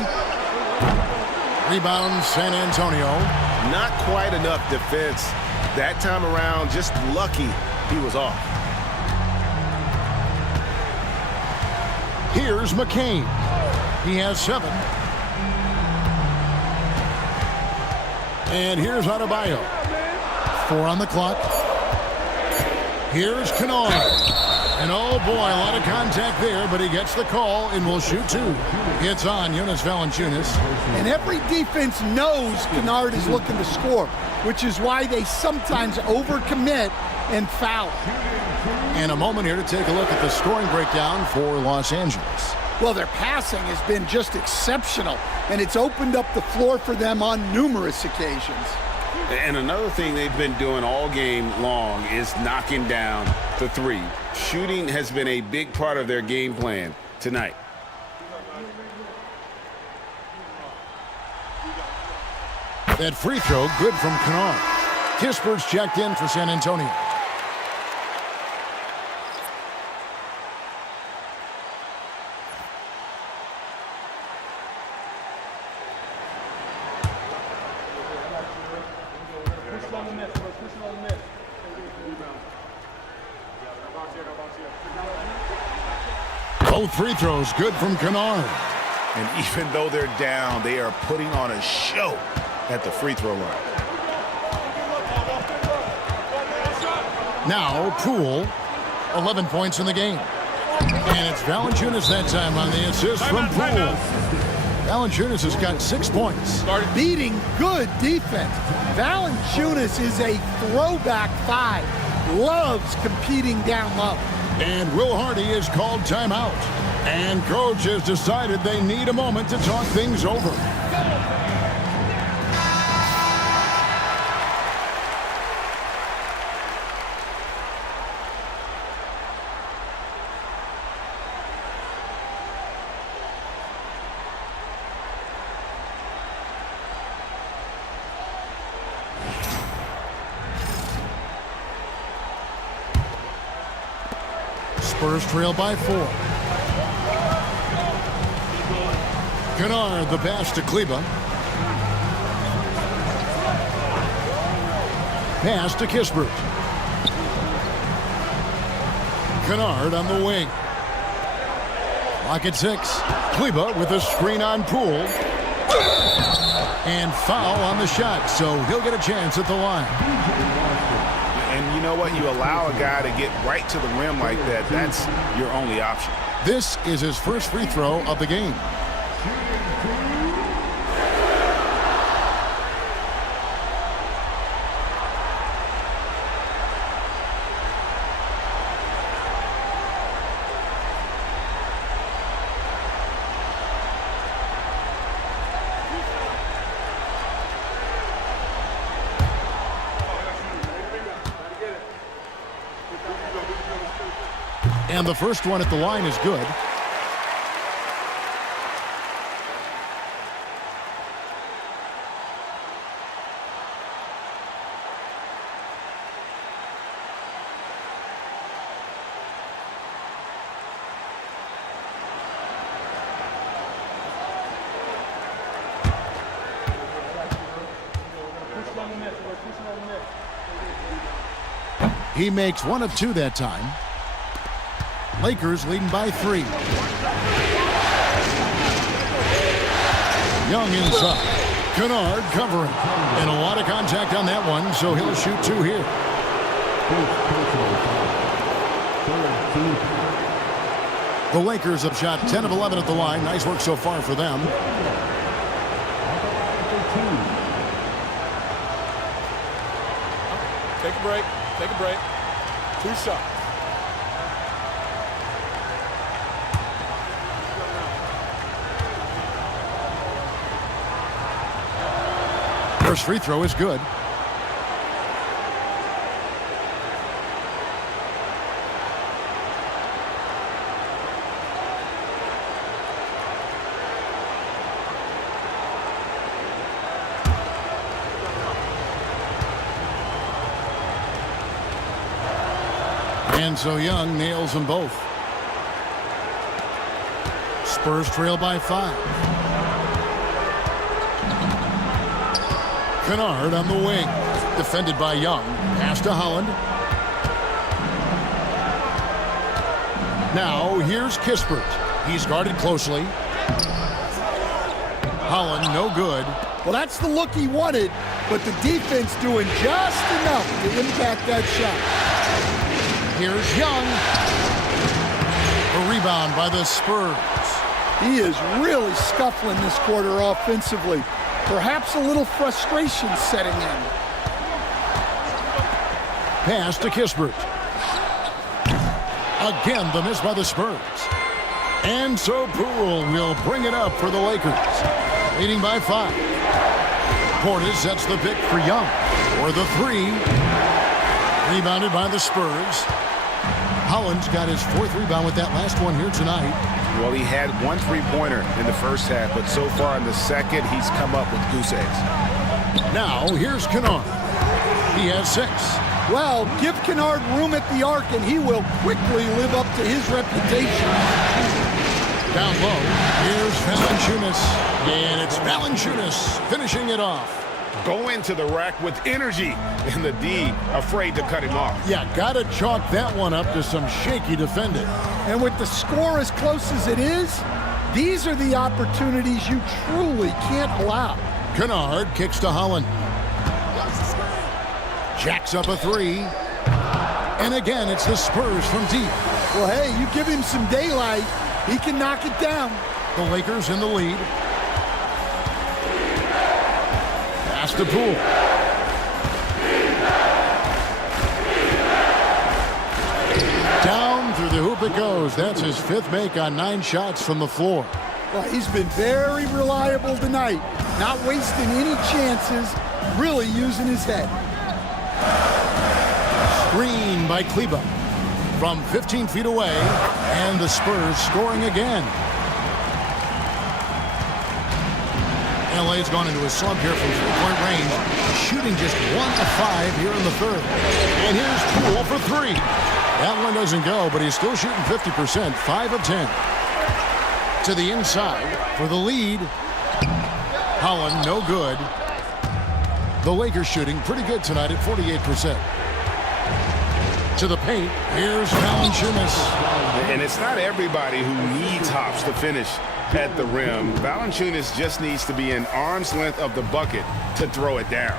Rebound San Antonio. Not quite enough defense that time around. Just lucky he was off. Here's McCain. He has 7. And here's Adebayo. 4 on the clock. Here's Kennard. And oh boy, a lot of contact there, but he gets the call and will shoot 2. It's on Jonas Valanciunas. And every defense knows Kennard is looking to score, which is why they sometimes overcommit and foul. And a moment here to take a look at the scoring breakdown for Los Angeles. Well, their passing has been just exceptional, and it's opened up the floor for them on numerous occasions. And another thing they've been doing all game long is knocking down the three. Shooting has been a big part of their game plan tonight. That free throw, good from Kennard. Kispert's checked in for San Antonio. Both free throws good from Kennard. And even though they're down, they are putting on a show at the free throw line. Now Poole, 11 points in the game. And it's Valanciunas that time on the assist from Poole. Valanciunas has got 6 points. Beating good defense. Valanciunas is a throwback 5. Loves competing down low. And Will Hardy is called timeout. And coach has decided they need a moment to talk things over. Spurs trail by 4. Kennard, the pass to Kleba. Pass to Kispert. Kennard on the wing. Lock at 6. Kleba with a screen on Poole. And foul on the shot, so he'll get a chance at the line. And you know what? You allow a guy to get right to the rim like that. That's your only option. This is his first free throw of the game. And the first one at the line is good. He makes 1 of 2 that time. Lakers leading by 3. Young inside. Kennard covering. And a lot of contact on that one, so he'll shoot 2 here. The Lakers have shot 10 of 11 at the line. Nice work so far for them. Take a break. Take a break. 2 shots. First free throw is good. And so Young nails them both. Spurs trail by 5. Kennard on the wing. Defended by Young. Pass to Holland. Now here's Kispert. He's guarded closely. Holland no good. Well, that's the look he wanted, but the defense doing just enough to impact that shot. Here's Young. A rebound by the Spurs. He is really scuffling this quarter offensively. Perhaps a little frustration setting in. Pass to Kispert. Again, the miss by the Spurs. And so Poole will bring it up for the Lakers. Leading by 5. Portis sets the pick for Young. For the 3. Rebounded by the Spurs. Holland's got his 4th rebound with that last one here tonight. Well, he had 1 3-pointer in the first half, but so far in the second, he's come up with goose eggs. Now, here's Kennard. He has 6. Well, give Kennard room at the arc, and he will quickly live up to his reputation. Down low, here's Valanciunas. And it's Valanciunas finishing it off. Go into the rack with energy, and the D afraid to cut him off. Yeah, gotta chalk that one up to some shaky defending. And with the score as close as it is, these are the opportunities you truly can't allow. Kennard kicks to Holland. Jacks up a 3. And again, it's the Spurs from deep. Well, hey, you give him some daylight, he can knock it down. The Lakers in the lead. Pass to Poole. Down through the hoop it goes. That's his 5th make on 9 shots from the floor. Well, he's been very reliable tonight. Not wasting any chances, really using his head. Screen by Kleba from 15 feet away, and the Spurs scoring again. LA's gone into a slump here from 3-point range, shooting just 1 of 5 here in the 3rd. And here's Poole for 3. That one doesn't go, but he's still shooting 50%, 5 of 10. To the inside for the lead. Holland no good. The Lakers shooting pretty good tonight at 48%. To the paint, here's Valanciunas. And it's not everybody who needs hops to finish at the rim. Valanciunas just needs to be an arm's length of the bucket to throw it down.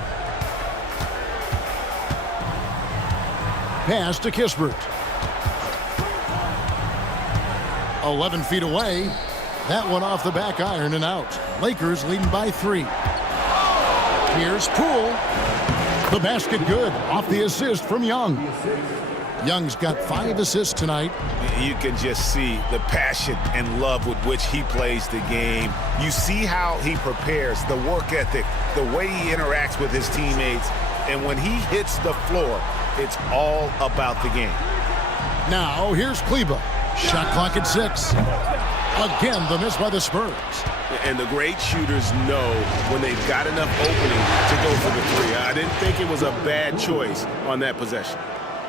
Pass to Kispert. 11 feet away. That one off the back iron and out. Lakers leading by 3. Here's Poole. The basket good. Off the assist from Young. Young's got 5 assists tonight. You can just see the passion and love with which he plays the game. You see how he prepares, the work ethic, the way he interacts with his teammates. And when he hits the floor, it's all about the game. Now, here's Kleba. Shot clock at 6. Again, the miss by the Spurs. And the great shooters know when they've got enough opening to go for the 3. I didn't think it was a bad choice on that possession.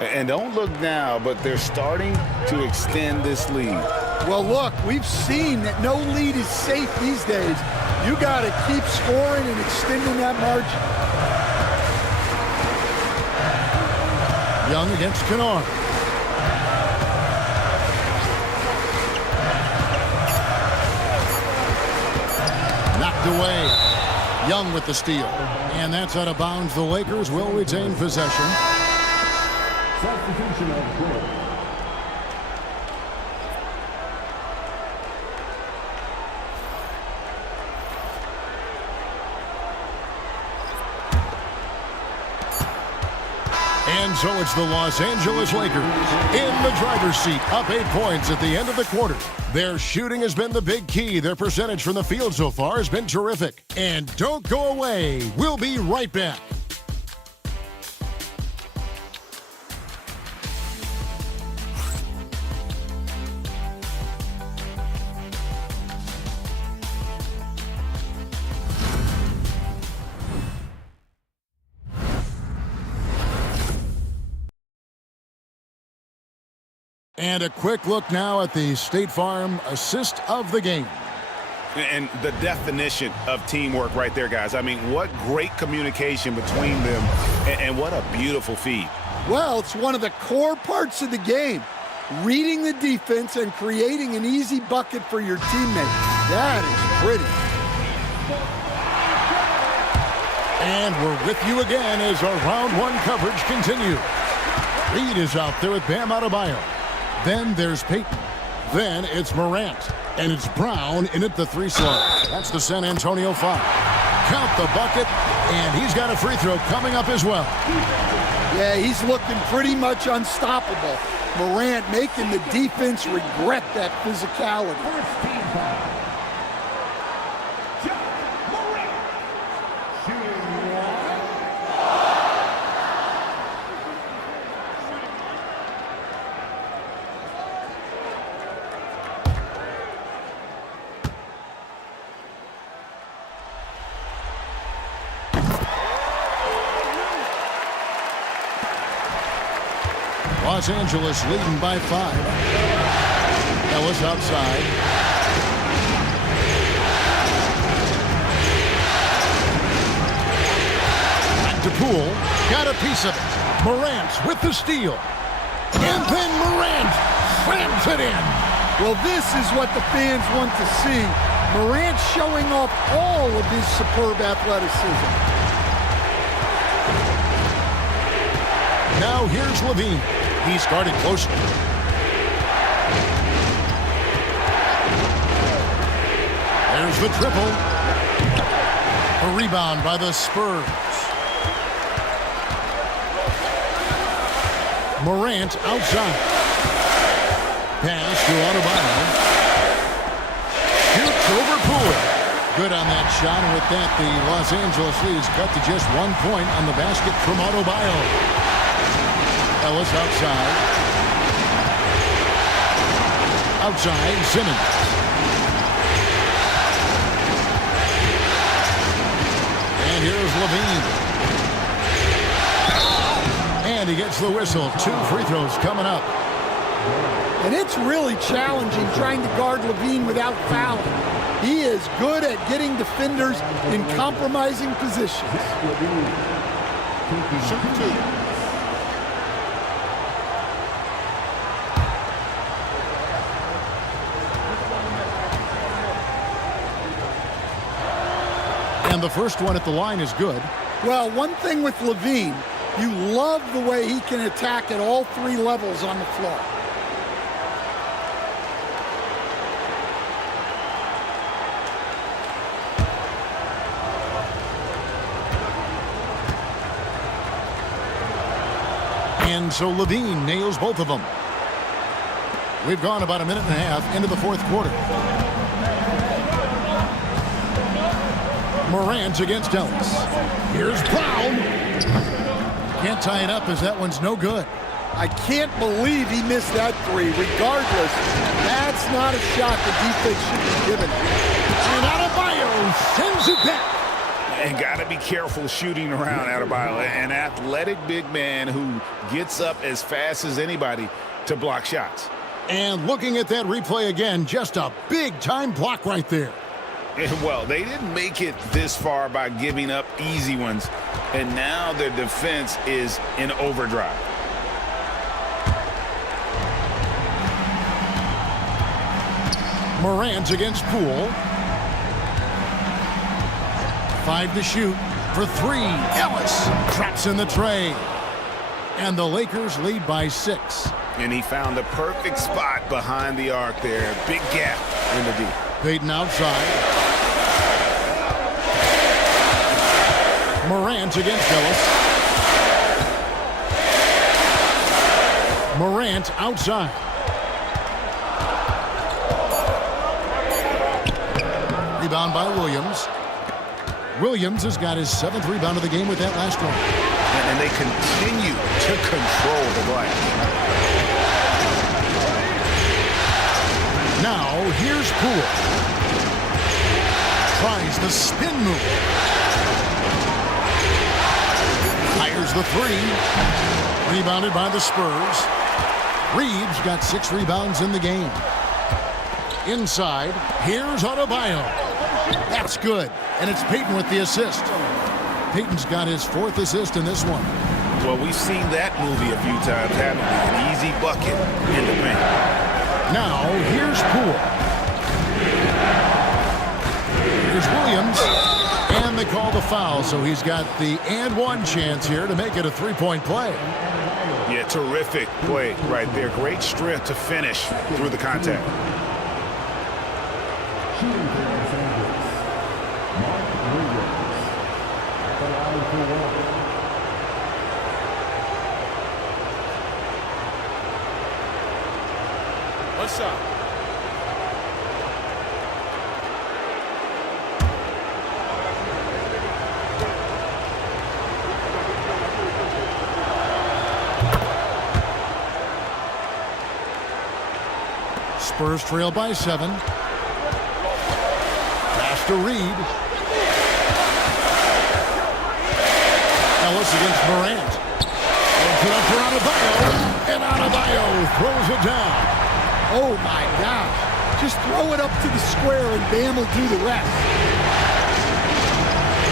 And don't look now, but they're starting to extend this lead. Well, look, we've seen that no lead is safe these days. You got to keep scoring and extending that margin. Young against Kennard. Knocked away. Young with the steal. And that's out of bounds. The Lakers will retain possession. Substitution of play. And so it's the Los Angeles Lakers in the driver's seat, up 8 points at the end of the quarter. Their shooting has been the big key. Their percentage from the field so far has been terrific. And don't go away. We'll be right back. And a quick look now at the State Farm assist of the game. And the definition of teamwork right there, guys. I mean, what great communication between them, and what a beautiful feed. Well, it's one of the core parts of the game. Reading the defense and creating an easy bucket for your teammate. That is pretty. And we're with you again as our round one coverage continues. Reed is out there with Bam Adebayo. Then there's Payton. Then it's Morant. And it's Brown in at the 3 slot. That's the San Antonio foul. Count the bucket, and he's got a free throw coming up as well. Yeah, he's looking pretty much unstoppable. Morant making the defense regret that physicality. First team foul. Morant. Shooting one. Los Angeles leading by 5. Ellis outside. Back to Poole. Got a piece of it. Morant with the steal. And then Morant slams it in. Well, this is what the fans want to see. Morant showing off all of his superb athleticism. Now here's Levine. He started closely. There's the triple. A rebound by the Spurs. Morant outside. Pass to Adebayo. Shoots over Poole. Good on that shot, and with that, the Los Angeles leads cut to just 1 point on the basket from Adebayo. Ellis outside. Outside, Simmons. And here's Levine. And he gets the whistle. 2 free throws coming up. And it's really challenging trying to guard Levine without fouling. He is good at getting defenders in compromising positions. Shoot 2. And the first one at the line is good. Well, one thing with Levine, you love the way he can attack at all 3 levels on the floor. And so Levine nails both of them. We've gone about a minute and a half into the 4th quarter. Morant against Ellis. Here's Brown. Can't tie it up as that one's no good. I can't believe he missed that 3. Regardless, that's not a shot the defense should be given. And Adebayo sends it back. And got to be careful shooting around Adebayo. An athletic big man who gets up as fast as anybody to block shots. And looking at that replay again, just a big-time block right there. Well, they didn't make it this far by giving up easy ones, and now their defense is in overdrive. Morant against Poole. 5 to shoot for 3. Ellis traps in the tray. And the Lakers lead by 6. And he found the perfect spot behind the arc there. Big gap in the deep. Payton outside. Morant against Ellis. Morant outside. Rebound by Williams. Williams has got his 7th rebound of the game with that last one. And they continue to control the glass. Now, here's Poole. Tries the spin move. Fires the 3. Rebounded by the Spurs. Reeves got 6 rebounds in the game. Inside, here's Adebayo. That's good. And it's Payton with the assist. Payton's got his 4th assist in this one. Well, we've seen that movie a few times, haven't we? An easy bucket in the paint. Now, here's Poole. Here's Williams. And they call the foul, so he's got the and one chance here to make it a 3-point play. Yeah, terrific play right there. Great strength to finish through the contact. Shooting for Los Angeles, Mark Williams. At the line for 1. What's up? Spurs trail by 7. Pass to Reed. Ellis against Morant. Put up for Adebayo. And Adebayo throws it down. Oh, my gosh. Just throw it up to the square and Bam will do the rest.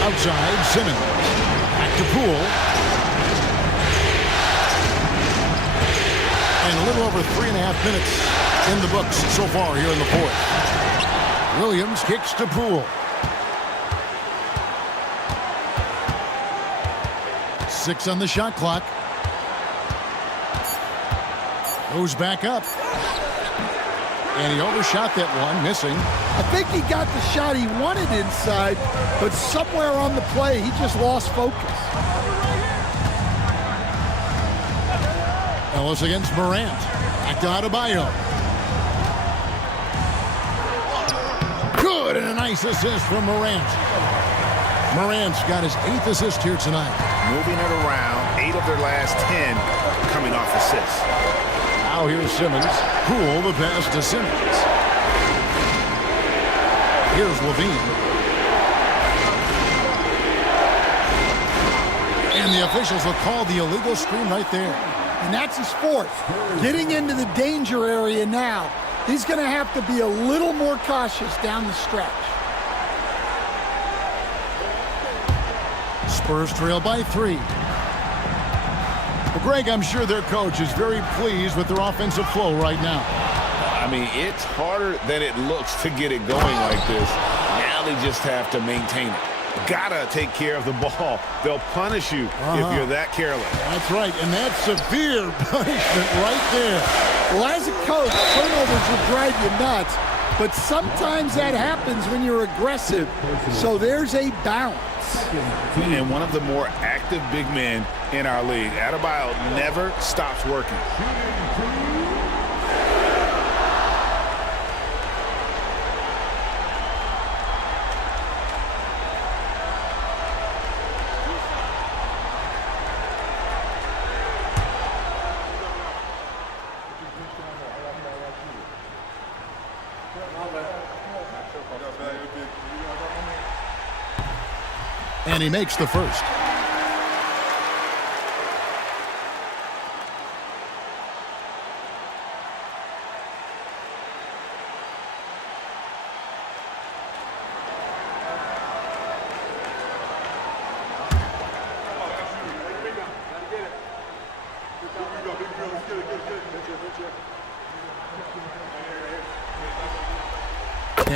Outside, Simmons. Back to Poole. And a little over 3.5 minutes in the books so far here in the 4th. Williams kicks to Poole. 6 on the shot clock. Goes back up. And he overshot that one, missing. I think he got the shot he wanted inside, but somewhere on the play, he just lost focus. Ellis against Morant. Back to Adebayo. Good, and a nice assist from Morant. Morant's got his 8th assist here tonight. Moving it around, 8 of their last 10 coming off assists. Now here's Simmons. Poole the pass to Simmons. Here's Levine. And the officials will call the illegal screen right there. And that's his 4th. Getting into the danger area now. He's going to have to be a little more cautious down the stretch. Spurs trail by 3. Well, Greg, I'm sure their coach is very pleased with their offensive flow right now. I mean, it's harder than it looks to get it going like this. Now they just have to maintain it. Gotta take care of the ball. They'll punish you if you're that careless. That's right, and that's severe punishment right there. Well, as a coach, turnovers will drive you nuts, but sometimes that happens when you're aggressive. So there's a balance. And one of the more active big men in our league, Adebayo never stops working. And he makes the first.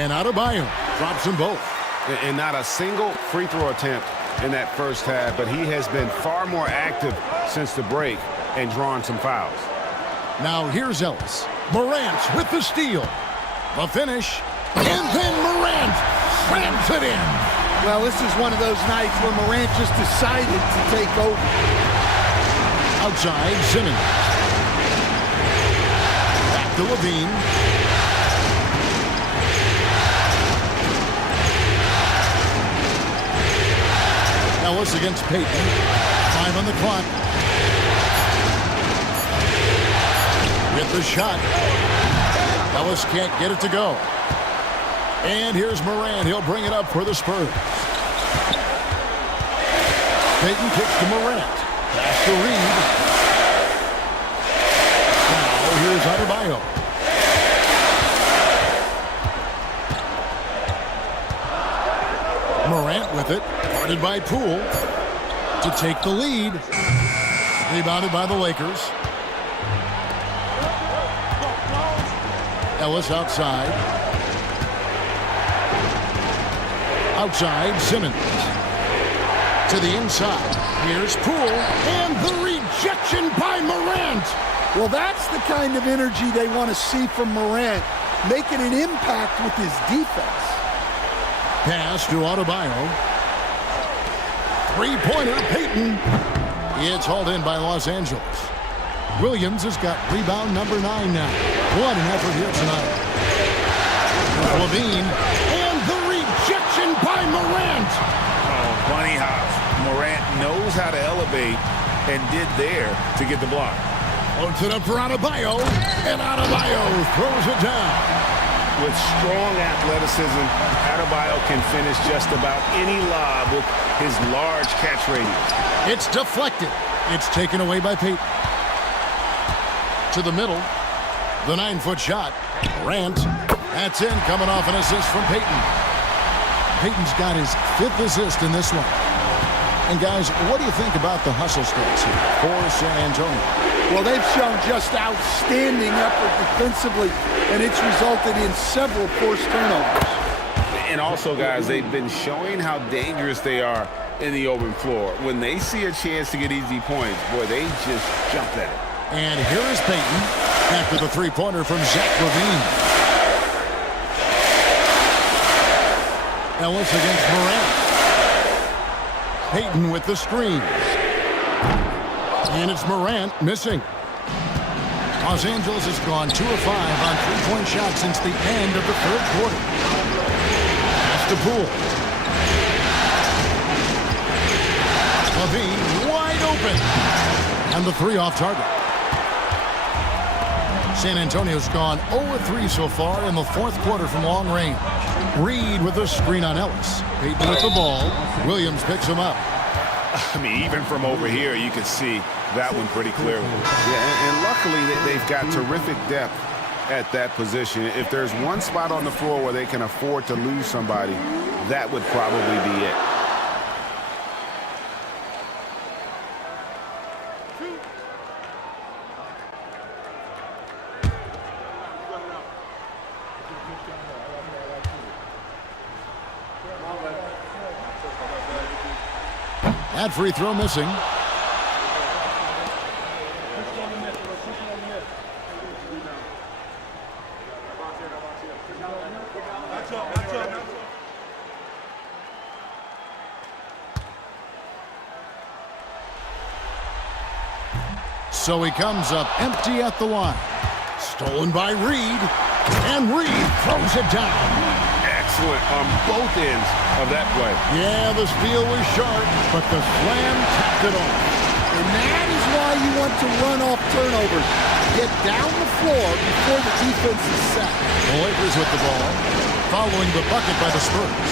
And Adebayo drops them both. And not a single free throw attempt in that first half, but he has been far more active since the break and drawn some fouls. Now here's Ellis. Morant with the steal. The finish. And then Morant slams it in. Well, this is one of those nights where Morant just decided to take over. Outside, Simmons. Back to Levine. Ellis against Payton. 5 on the clock. With the shot. Ellis can't get it to go. And here's Morant. He'll bring it up for the Spurs. Payton kicks to Morant. Pass to Reed. Now here's Adebayo. Morant with it. Guarded by Poole. To take the lead. Rebounded by the Lakers. Ellis outside. Outside, Simmons. To the inside. Here's Poole. And the rejection by Morant. Well, that's the kind of energy they want to see from Morant, making an impact with his defense. Pass to Adebayo. Three-pointer, Payton. It's hauled in by Los Angeles. Williams has got rebound number 9 now. What an effort here tonight. Levine. And the rejection by Morant. Oh, bunny hops. Morant knows how to elevate and did there to get the block. Puts it up for Adebayo. And Adebayo throws it down. With strong athleticism, Adebayo can finish just about any lob with his large catch radius. It's deflected. It's taken away by Payton. To the middle. The 9-foot shot. Morant. That's in, coming off an assist from Payton. Payton's got his 5th assist in this one. And guys, what do you think about the hustle stats here for San Antonio? Well, they've shown just outstanding effort defensively, and it's resulted in several forced turnovers. And also, guys, they've been showing how dangerous they are in the open floor. When they see a chance to get easy points, boy, they just jump at it. And here is Payton after the three-pointer from Zach LaVine. Ellis against Morant. Payton with the screen. And it's Morant missing. Los Angeles has gone 2 of 5 on three-point shots since the end of the 3rd quarter. Pass to Poole. LaVine wide open. And the 3 off target. San Antonio's gone 0-3 so far in the 4th quarter from long range. Reed with the screen on Ellis. Payton with the ball. Williams picks him up. I mean, even from over here, you can see that one pretty clearly. Yeah, and luckily they've got terrific depth at that position. If there's one spot on the floor where they can afford to lose somebody, that would probably be it. That free throw missing. So he comes up empty at the line. Stolen by Reed. And Reed throws it down. Excellent on both ends of that play. Yeah, the steal was sharp, but the slam tapped it off. And that is why you want to run off turnovers. Get down the floor before the defense is set. The Lakers with the ball, following the bucket by the Spurs.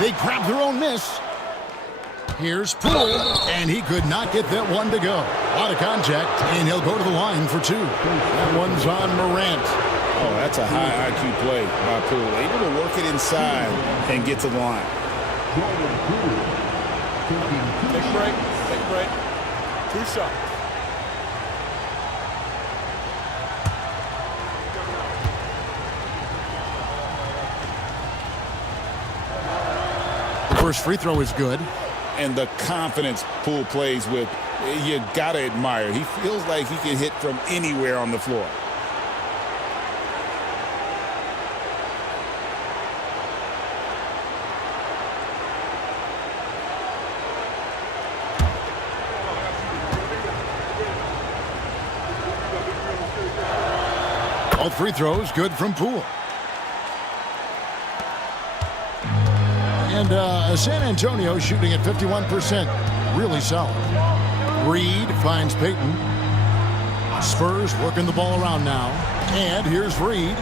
They grab their own miss. Here's Poole, and he could not get that one to go. A lot of contact, and he'll go to the line for 2. That one's on Morant. Oh, that's a high IQ play by Poole. Able to work it inside and get to the line. Take a break. Take a break. 2 shots. First free throw is good. And the confidence Poole plays with, you got to admire. He feels like he can hit from anywhere on the floor. All free throws good from Poole. And San Antonio shooting at 51%. Really solid. Reed finds Payton. Spurs working the ball around now. And here's Reed.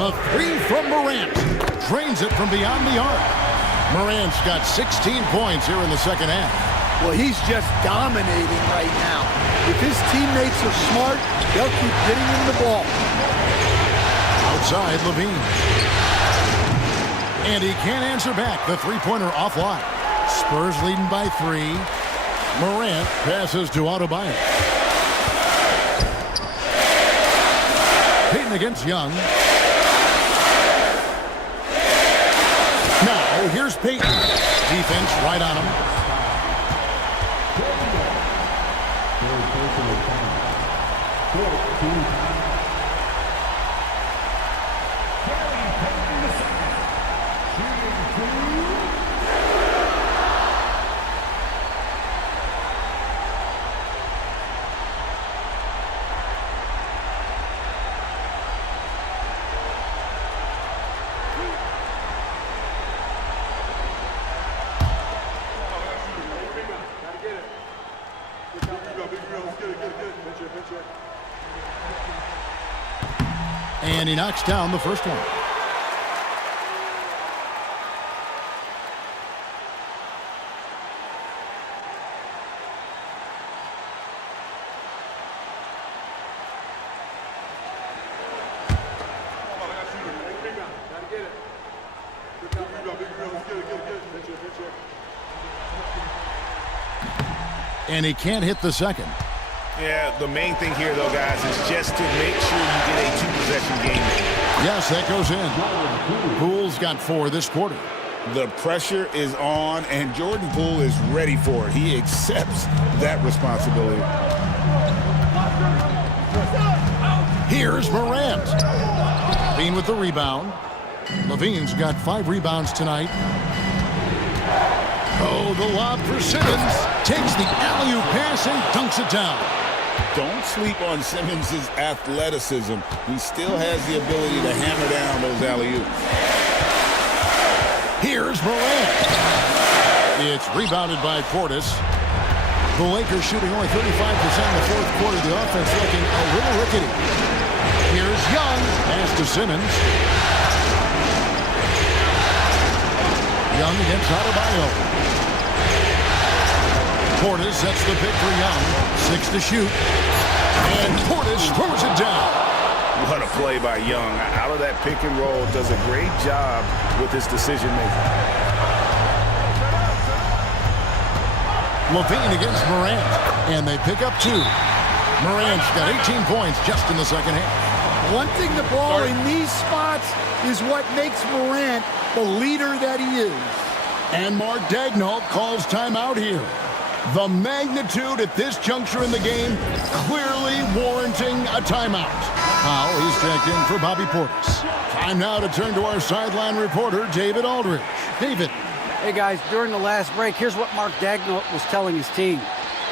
The three from Morant. Drains it from beyond the arc. Morant's got 16 points here in the second half. Well, he's just dominating right now. If his teammates are smart, they'll keep getting him the ball. Outside, Levine. And he can't answer back. The three-pointer offline. Spurs leading by 3. Morant passes to Adebayo. Payton against Young. Now, here's Payton. Defense right on him. And he knocks down the first one. And he can't hit the second. Yeah, the main thing here, though, guys, is just to make sure you get a two-possession game. Yes, that goes in. Poole's got 4 this quarter. The pressure is on, and Jordan Poole is ready for it. He accepts that responsibility. Here's Morant. Levine with the rebound. Levine's got 5 rebounds tonight. Oh, the lob for Simmons. Takes the alley-oop pass and dunks it down. Don't sleep on Simmons' athleticism. He still has the ability to hammer down those alley-oops. Here's Morant. It's rebounded by Portis. The Lakers shooting only 35% in the fourth quarter. The offense looking a little rickety. Here's Young. Pass to Simmons. Young against Adebayo. Portis sets the pick for Young. 6 to shoot. And Portis throws it down. What a play by Young. Out of that pick and roll, does a great job with his decision making. Levine against Morant. And they pick up 2. Morant's got 18 points just in the second half. Wanting the ball in these spots is what makes Morant the leader that he is. And Mark Daigneault calls timeout here. The magnitude at this juncture in the game clearly warranting a timeout. Powell, he's checked in for Bobby Portis. Time now to turn to our sideline reporter, David Aldridge. David. Hey, guys, during the last break, here's what Mark Daigneault was telling his team.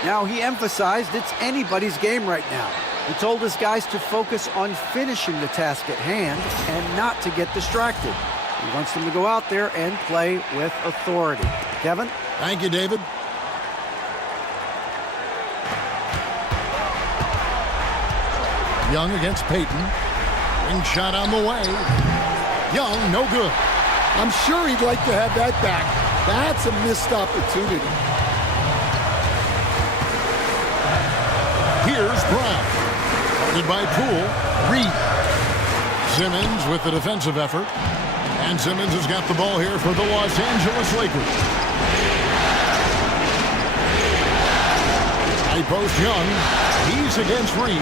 Now, he emphasized it's anybody's game right now. He told his guys to focus on finishing the task at hand and not to get distracted. He wants them to go out there and play with authority. Kevin? Thank you, David. Young against Payton. Ring shot on the way. Young, no good. I'm sure he'd like to have that back. That's a missed opportunity. Here's Brown. Guarded by Poole. Reed. Simmons with the defensive effort. And Simmons has got the ball here for the Los Angeles Lakers. High post Young. He's against Reed.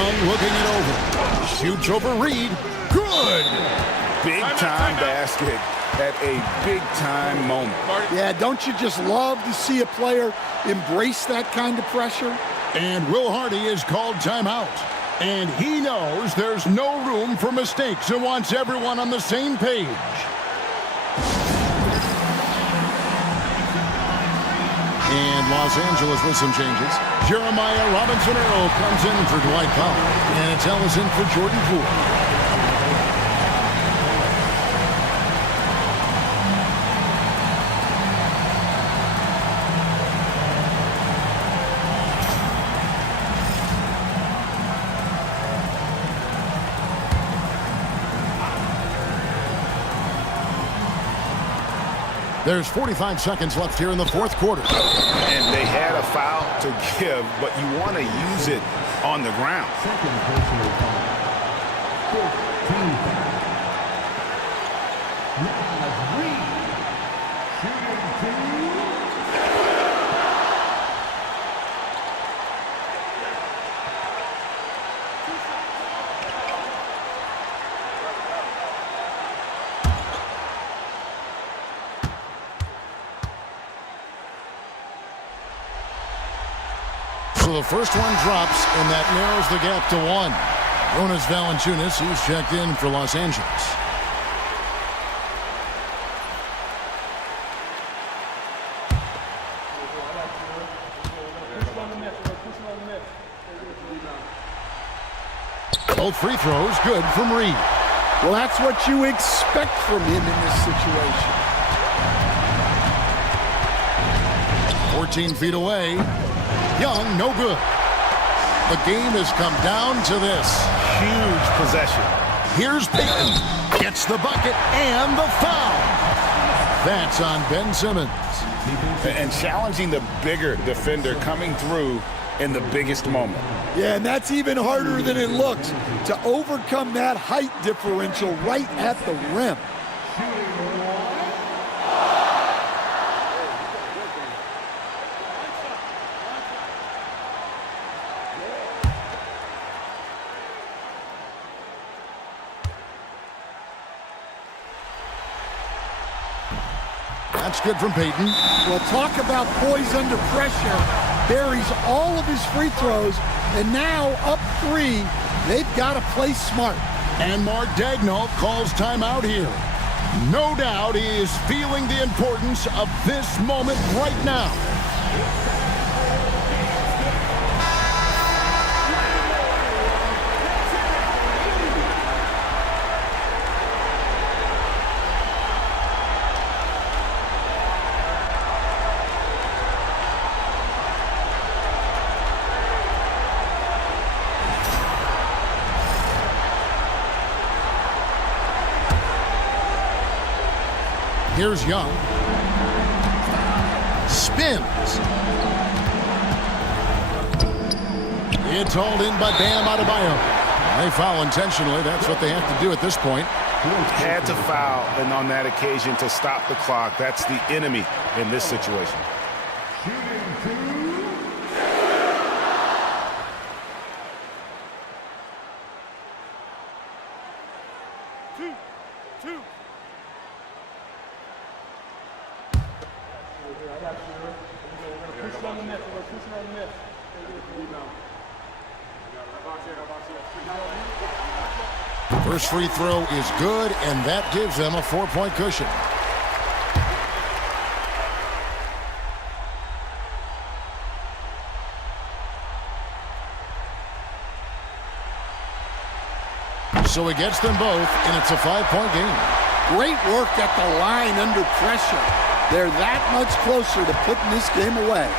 Young looking it over. Shoots over Reed. Good. Big-time basket at a big-time moment. Yeah, don't you just love to see a player embrace that kind of pressure? And Will Hardy is called timeout. And he knows there's no room for mistakes and wants everyone on the same page. And Los Angeles with some changes. Jeremiah Robinson-Earl comes in for Dwight Powell. And it's Ellison for Jordan Poole. There's 45 seconds left here in the fourth quarter. And they had a foul to give, but you want to use it on the ground. Second personal foul. 15 foul. Nas Reed. Shooting 2. So the first one drops, and that narrows the gap to 1. Jonas Valanciunas, he's checked in for Los Angeles. Both free throws good from Reed. Well, that's what you expect from him in this situation. 14 feet away. Young, no good. The game has come down to this. Huge possession. Here's Payton. Gets the bucket and the foul. That's on Ben Simmons. And challenging the bigger defender coming through in the biggest moment. Yeah, and that's even harder than it looks to overcome that height differential right at the rim. That's good from Payton. Well, talk about poise under pressure. Buries all of his free throws, and now up 3. They've got to play smart. And Mark Daigneault calls timeout here. No doubt he is feeling the importance of this moment right now. Here's Young. Spins. It's hauled in by Bam Adebayo. They foul intentionally. That's what they have to do at this point. Had to foul, and on that occasion to stop the clock. That's the enemy in this situation. First free throw is good, and that gives them a 4-point cushion. So he gets them both, and it's a 5-point game. Great work at the line under pressure. They're that much closer to putting this game away.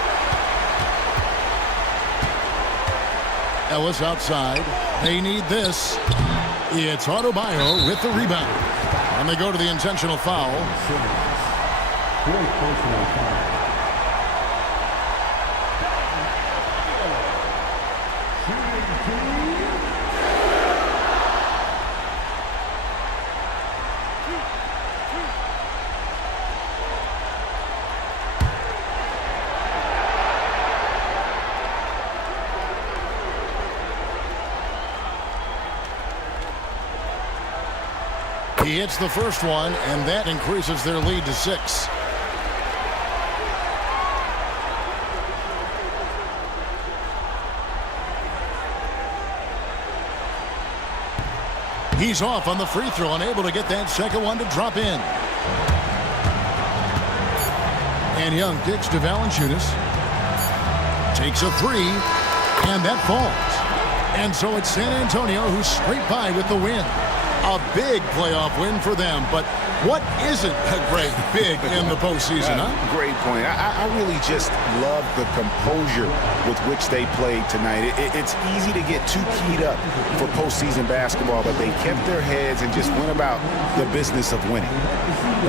Ellis outside. They need this. It's Adebayo with the rebound. And they go to the intentional foul. Great personal foul. He hits the first one, and that increases their lead to 6. He's off on the free throw, unable to get that second one to drop in. And Young kicks to Valanciunas. Takes a 3, and that falls. And so it's San Antonio who's scraped by with the win. A big playoff win for them, but what isn't a great big in the postseason, huh? Great point. I really just love the composure with which they played tonight. It's easy to get too keyed up for postseason basketball, but they kept their heads and just went about the business of winning.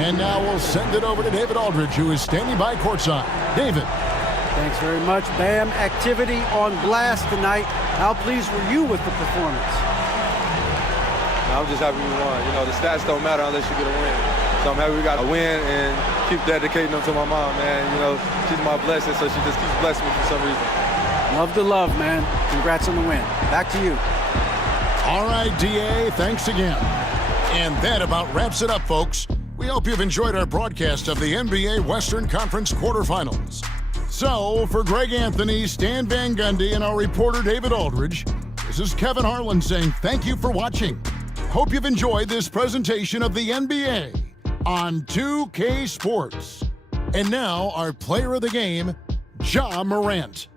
And now we'll send it over to David Aldridge, who is standing by courtside. David. Thanks very much, Bam. Activity on blast tonight. How pleased were you with the performance? I'm just happy we won. You know, the stats don't matter unless you get a win. So I'm happy we got a win and keep dedicating them to my mom, man. You know, she's my blessing, so she just keeps blessing me for some reason. Love the love, man. Congrats on the win. Back to you. All right, DA, thanks again. And that about wraps it up, folks. We hope you've enjoyed our broadcast of the NBA Western Conference quarterfinals. So, for Greg Anthony, Stan Van Gundy, and our reporter David Aldridge, this is Kevin Harlan saying thank you for watching. Hope you've enjoyed this presentation of the NBA on 2K Sports. And now, our player of the game, Ja Morant.